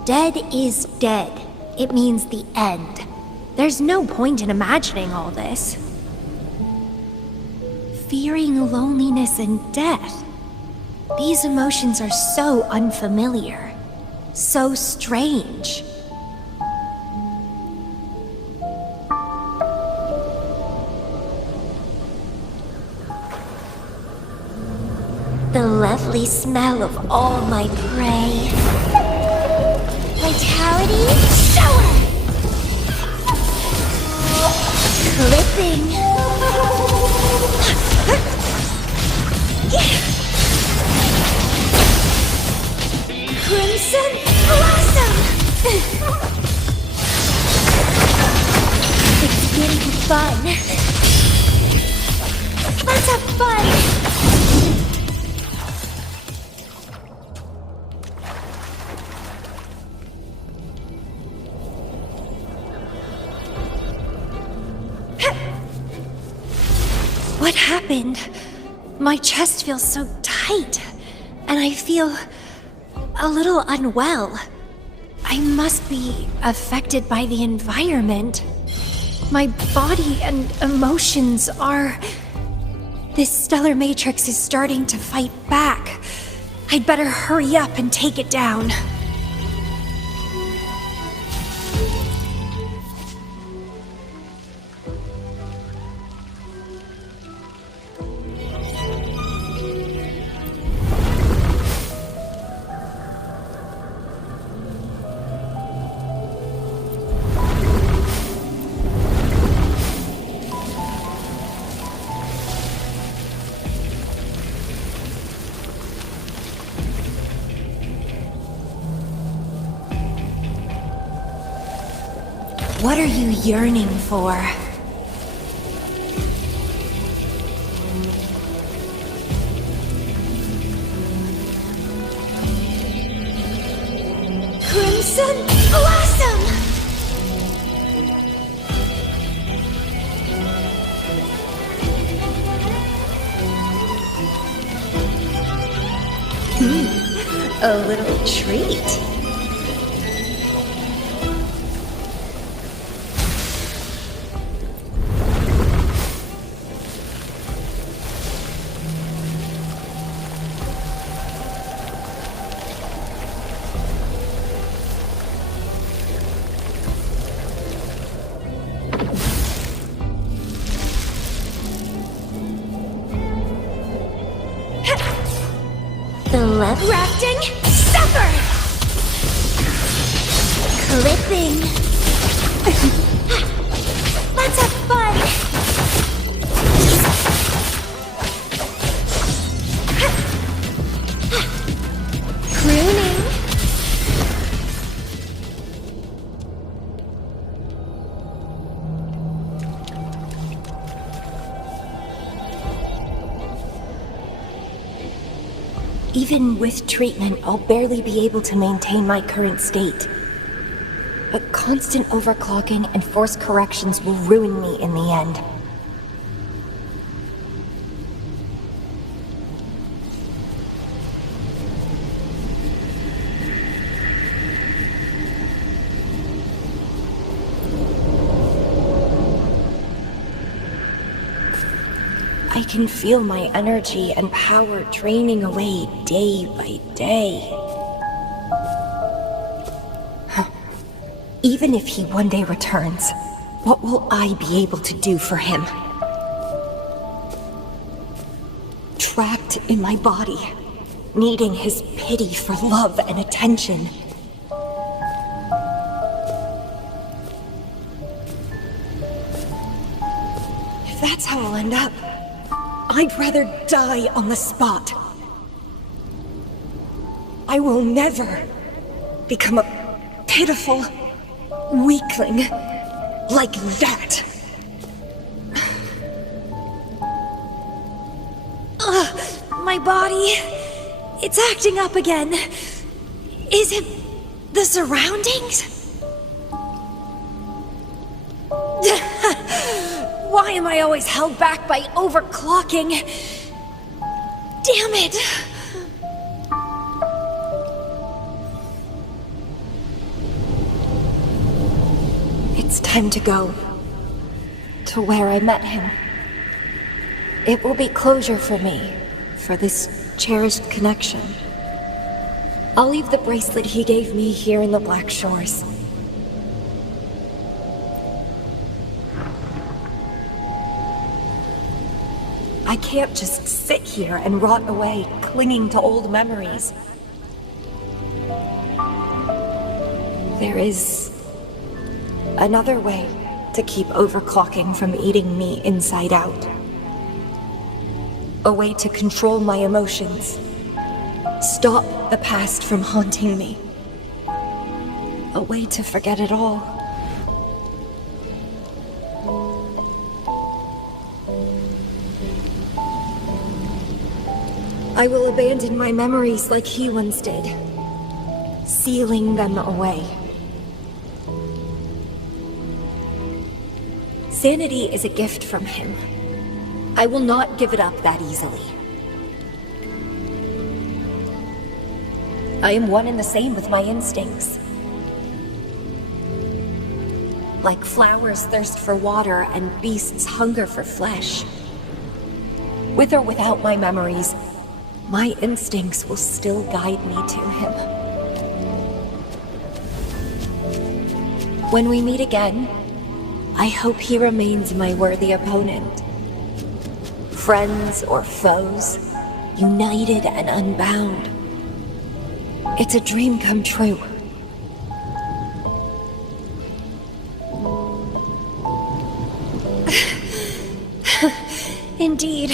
Dead is dead. It means the end. There's no point in imagining all this. Fearing loneliness and death. These emotions are so unfamiliar, so strange. The lovely smell of all my prey. Vitality, shower! Clipping. Crimson Blossom! fun. Let's have fun. What happened? My chest feels so tight, and I feel a little unwell. I must be affected by the environment. My body and emotions are... This stellar matrix is starting to fight back. I'd better hurry up and take it down. What are you yearning for? Crimson Blossom! A little treat. The love rafting supper! Clipping! Let's have fun! Crooning! Even with treatment, I'll barely be able to maintain my current state. But constant overclocking and forced corrections will ruin me in the end. I can feel my energy and power draining away day by day. Even if he one day returns, what will I be able to do for him? Trapped in my body, needing his pity for love and attention. If that's how I'll end up, I'd rather die on the spot. I will never become a pitiful weakling like that. My body, it's acting up again. Is it the surroundings? Why am I always held back by overclocking? Damn it! It's time to go. To where I met him. It will be closure for me, for this cherished connection. I'll leave the bracelet he gave me here in the Black Shores. I can't just sit here and rot away, clinging to old memories. There is another way to keep overclocking from eating me inside out. A way to control my emotions. Stop the past from haunting me. A way to forget it all. I will abandon my memories like he once did, sealing them away. Sanity is a gift from him. I will not give it up that easily. I am one and the same with my instincts. Like flowers thirst for water and beasts hunger for flesh. With or without my memories, my instincts will still guide me to him. When we meet again, I hope he remains my worthy opponent. Friends or foes, united and unbound. It's a dream come true. Indeed,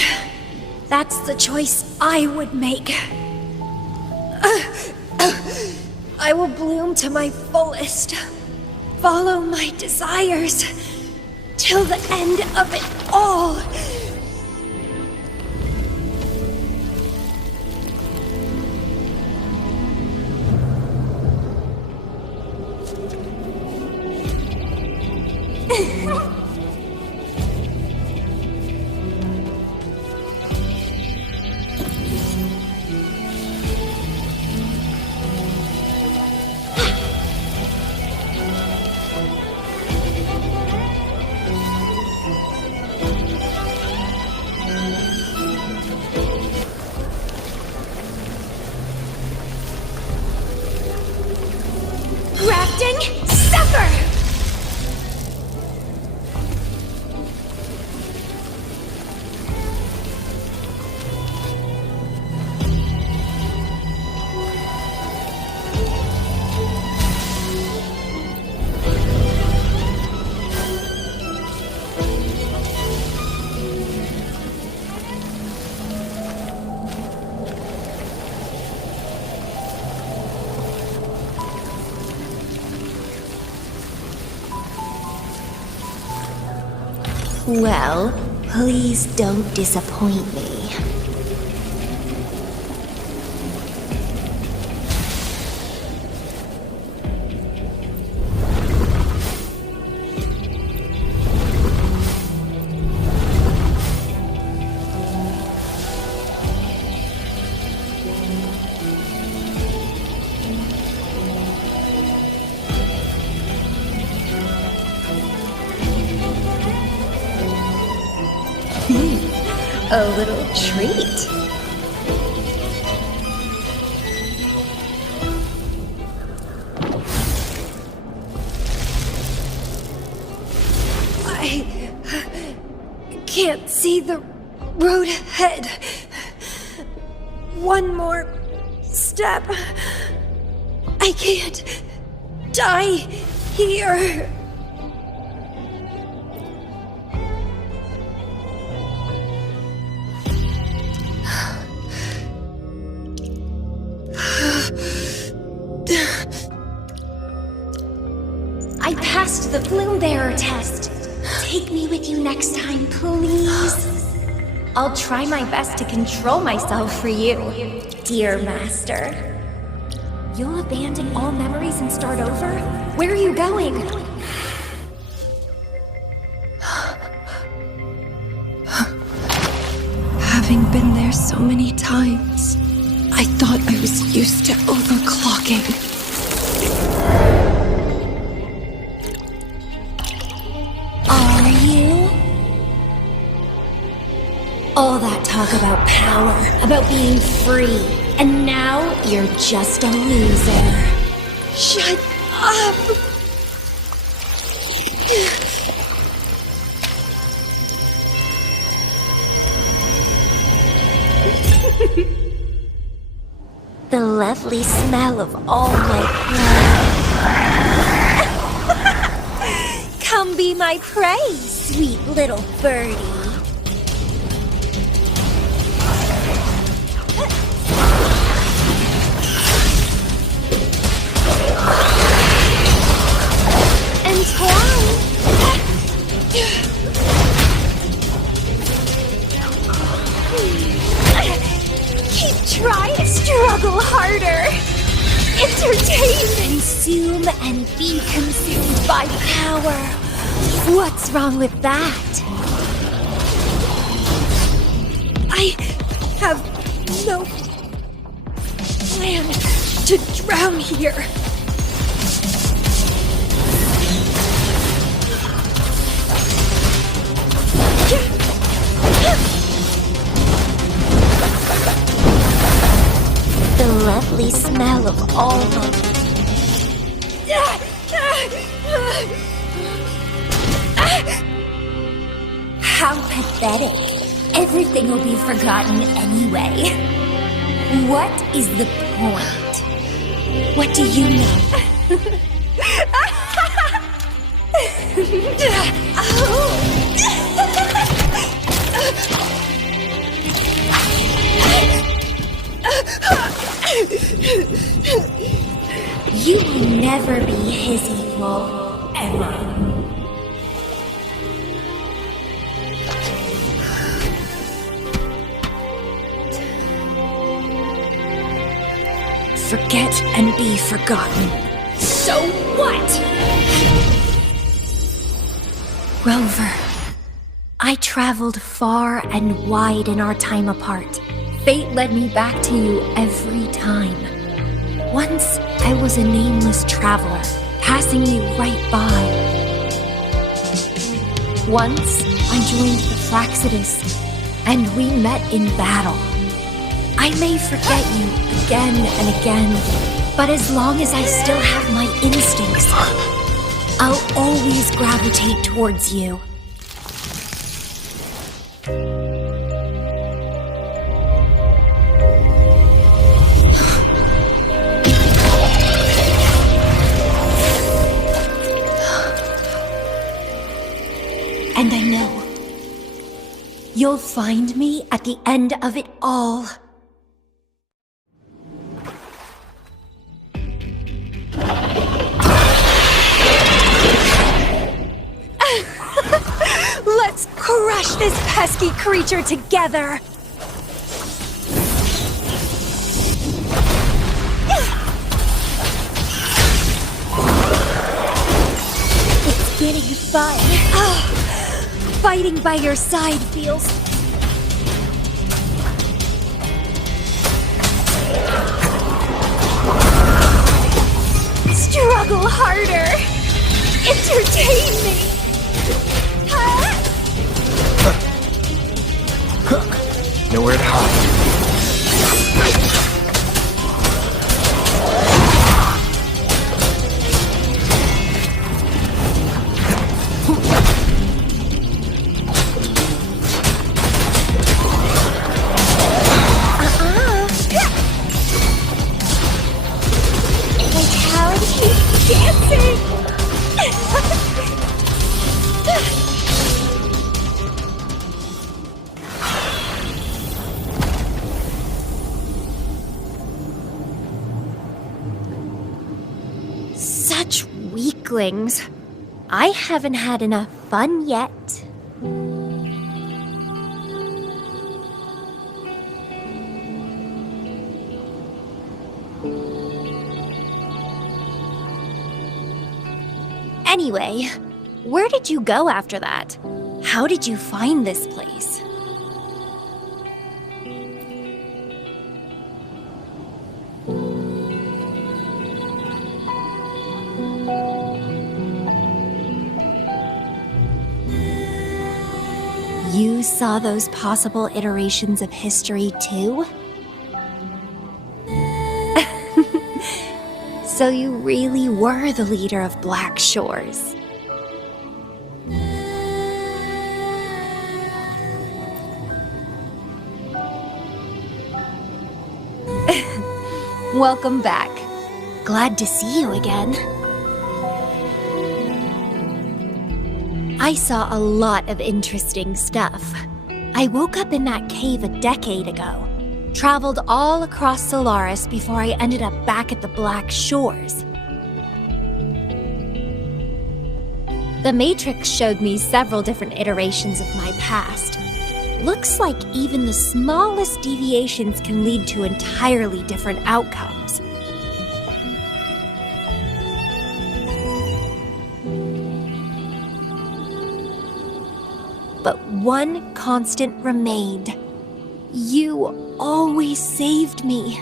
that's the choice I would make. I will bloom to my fullest, follow my desires, till the end of it all. Well, please don't disappoint me. A little treat. I can't see the road ahead. One more step. I can't die here. I passed the Bloom Bearer test. Take me with you next time, please. I'll try my best to control myself for you, dear master. You'll abandon all memories and start over? Where are you going? Having been there so many times, I thought I was used to overclocking. Are you? All that talk about power, about being free, and now you're just a loser. Shut up! The lovely smell of all my blood. Come be my prey, sweet little birdie. And twine. Keep consume and be consumed by power. What's wrong with that? I have no plan to drown here. The lovely smell of almond. How pathetic. Everything will be forgotten anyway. What is the point? What do you know? You will never be his equal, ever. Forget and be forgotten. So what? Rover, I traveled far and wide in our time apart. Fate led me back to you every time. Once, I was a nameless traveler, passing me right by. Once, I joined the Flaxidus, and we met in battle. I may forget you again and again, but as long as I still have my instincts, I'll always gravitate towards you. And I know you'll find me at the end of it all. Let's crush this pesky creature together! It's getting fun. Fighting by your side feels... Struggle harder! Entertain me! Nowhere to hide. Like how he's dancing! Such weaklings. I haven't had enough fun yet. Anyway, where did you go after that? How did you find this place? You saw those possible iterations of history too? So you really were the leader of Black Shores. Welcome back. Glad to see you again. I saw a lot of interesting stuff. I woke up in that cave a decade ago, traveled all across Solaris before I ended up back at the Black Shores. The Matrix showed me several different iterations of my past. Looks like even the smallest deviations can lead to entirely different outcomes. but one constant remained. You always saved me,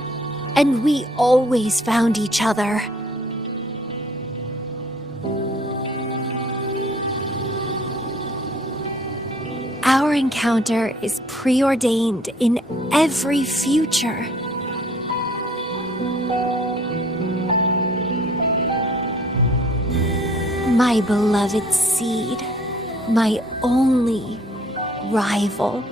and we always found each other. Our encounter is preordained in every future. My beloved seed, my only rival.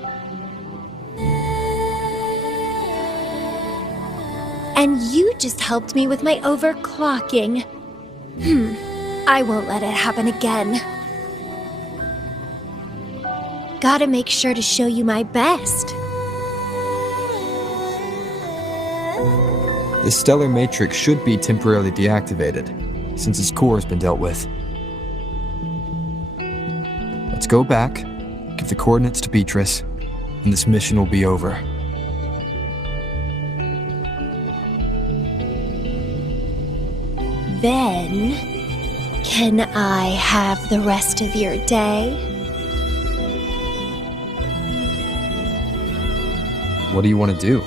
And you just helped me with my overclocking. I won't let it happen again. Gotta make sure to show you my best. The stellar matrix should be temporarily deactivated, since its core has been dealt with. Let's go back, give the coordinates to Beatrice, and this mission will be over. Then, can I have the rest of your day? What do you want to do?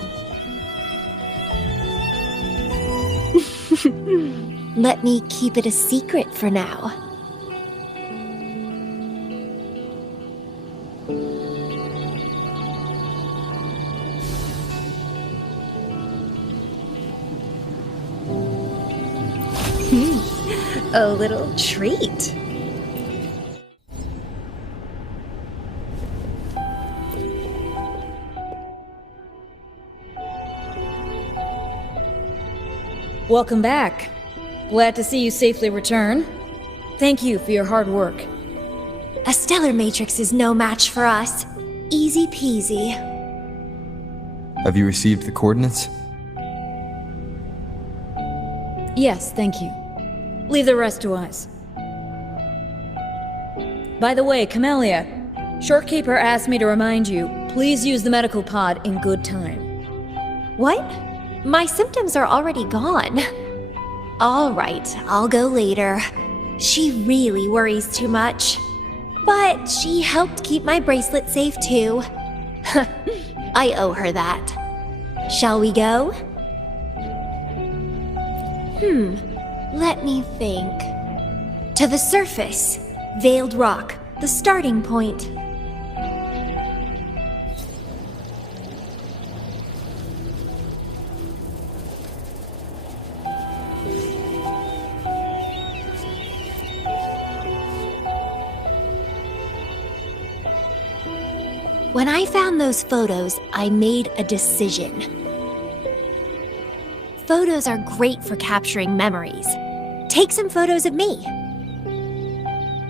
Let me keep it a secret for now. A little treat. Welcome back. Glad to see you safely return. Thank you for your hard work. A stellar matrix is no match for us. Easy peasy. Have you received the coordinates? Yes, thank you. Leave the rest to us. By the way, Camellya, Shorekeeper asked me to remind you, please use the medical pod in good time. What? My symptoms are already gone. All right, I'll go later. She really worries too much. But she helped keep my bracelet safe too. I owe her that. Shall we go? Let me think. To the surface. Veiled rock, the starting point. When I found those photos, I made a decision. Photos are great for capturing memories. Take some photos of me.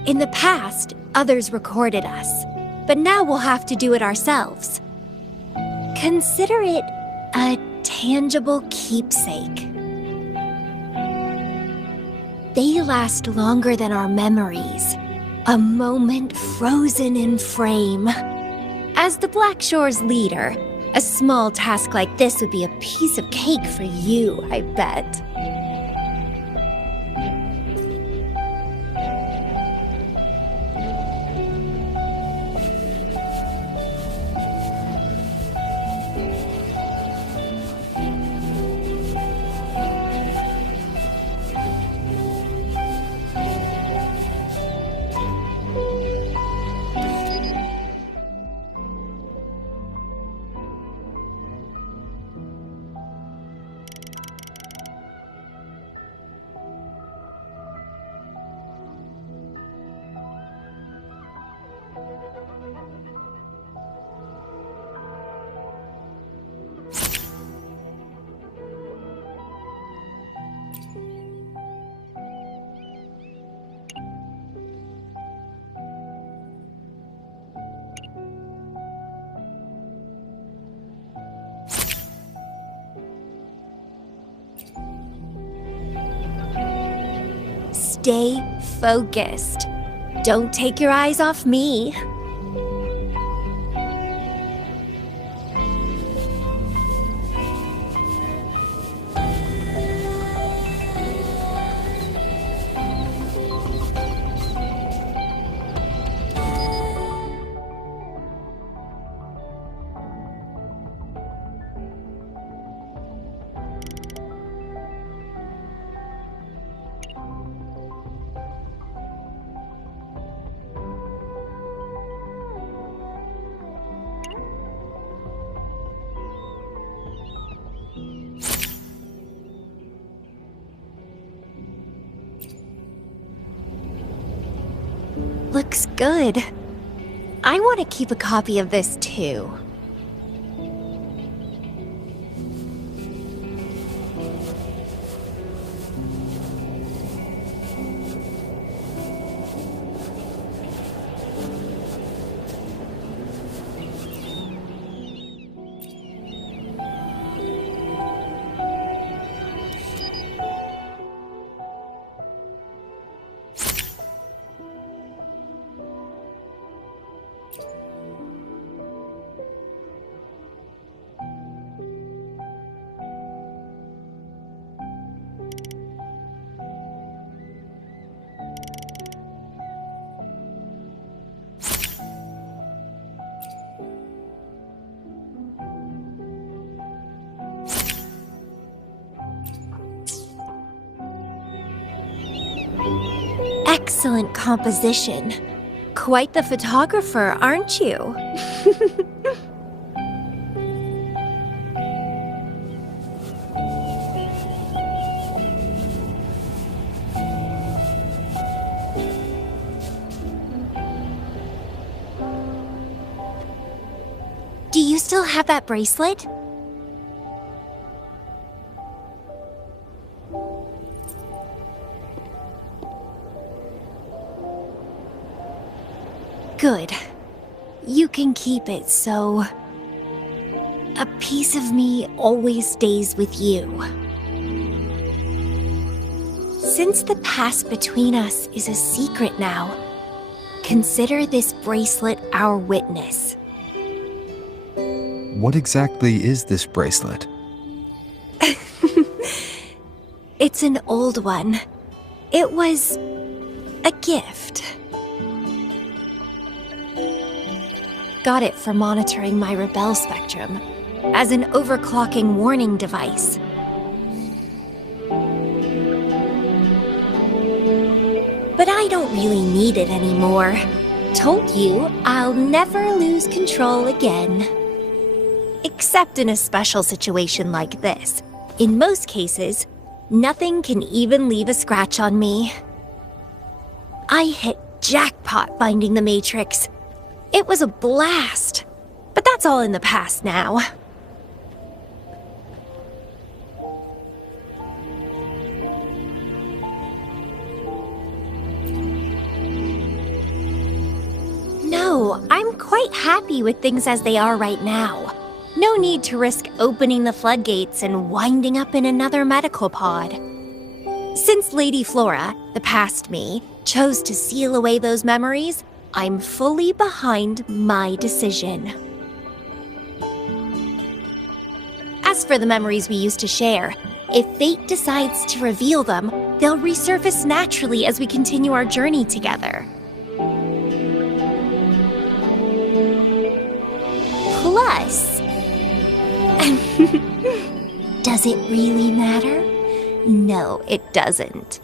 In the past, others recorded us, but now we'll have to do it ourselves. Consider it a tangible keepsake. They last longer than our memories. A moment frozen in frame. As the Black Shore's leader, a small task like this would be a piece of cake for you, I bet. Stay focused. Don't take your eyes off me. looks good. I want to keep a copy of this too. Excellent composition. Quite the photographer, aren't you? Do you still have that bracelet? Good. You can keep it, so a piece of me always stays with you. Since the past between us is a secret now, consider this bracelet our witness. What exactly is this bracelet? It's an old one. It was a gift. Got it for monitoring my rebel spectrum as an overclocking warning device. But I don't really need it anymore. Told you I'll never lose control again. Except in a special situation like this. In most cases, nothing can even leave a scratch on me. I hit jackpot finding the Matrix. It was a blast, but that's all in the past now. No, I'm quite happy with things as they are right now. No need to risk opening the floodgates and winding up in another medical pod. Since Lady Flora, the past me, chose to seal away those memories, I'm fully behind my decision. As for the memories we used to share, if fate decides to reveal them, they'll resurface naturally as we continue our journey together. Plus, does it really matter? No, it doesn't.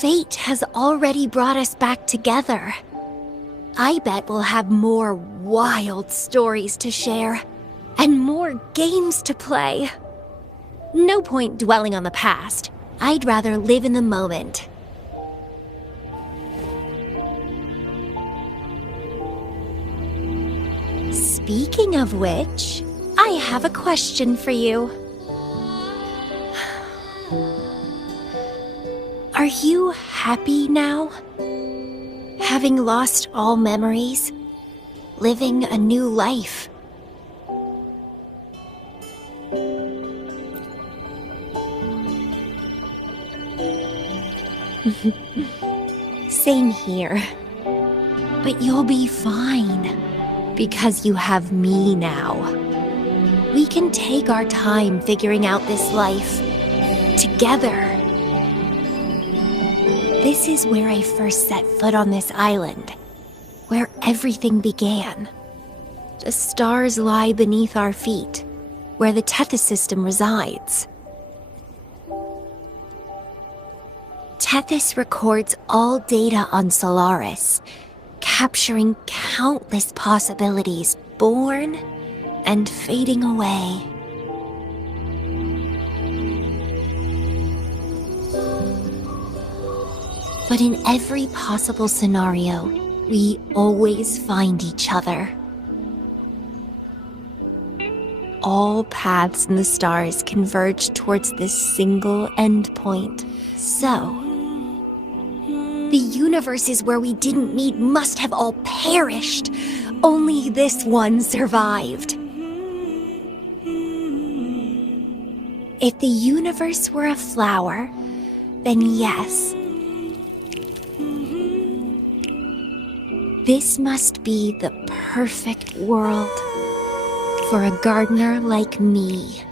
Fate has already brought us back together. I bet we'll have more wild stories to share, and more games to play. No point dwelling on the past. I'd rather live in the moment. Speaking of which, I have a question for you. Are you happy now? Having lost all memories, living a new life. Same here. But you'll be fine, because you have me now. We can take our time figuring out this life, together. This is where I first set foot on this island, where everything began. The stars lie beneath our feet, where the Tethys system resides. Tethys records all data on Solaris, capturing countless possibilities born and fading away. But in every possible scenario, we always find each other. All paths in the stars converge towards this single endpoint. So, the universes where we didn't meet must have all perished. Only this one survived. If the universe were a flower, then yes. This must be the perfect world for a gardener like me.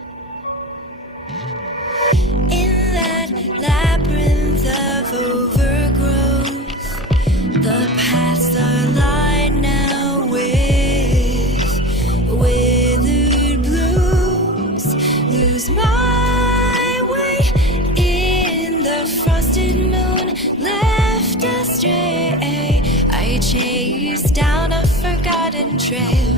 In that labyrinth of overgrowth, the paths are lined now with withered blooms. Lose my way in the frosted moon, left astray. I chase down a forgotten trail.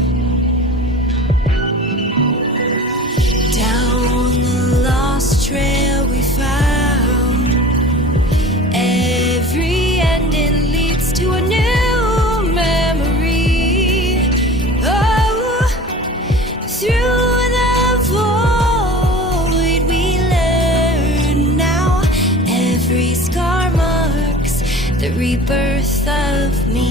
Down the lost trail we found, every ending leads to a new memory. Oh, through the void we learn now. Every scar marks the rebirth of me.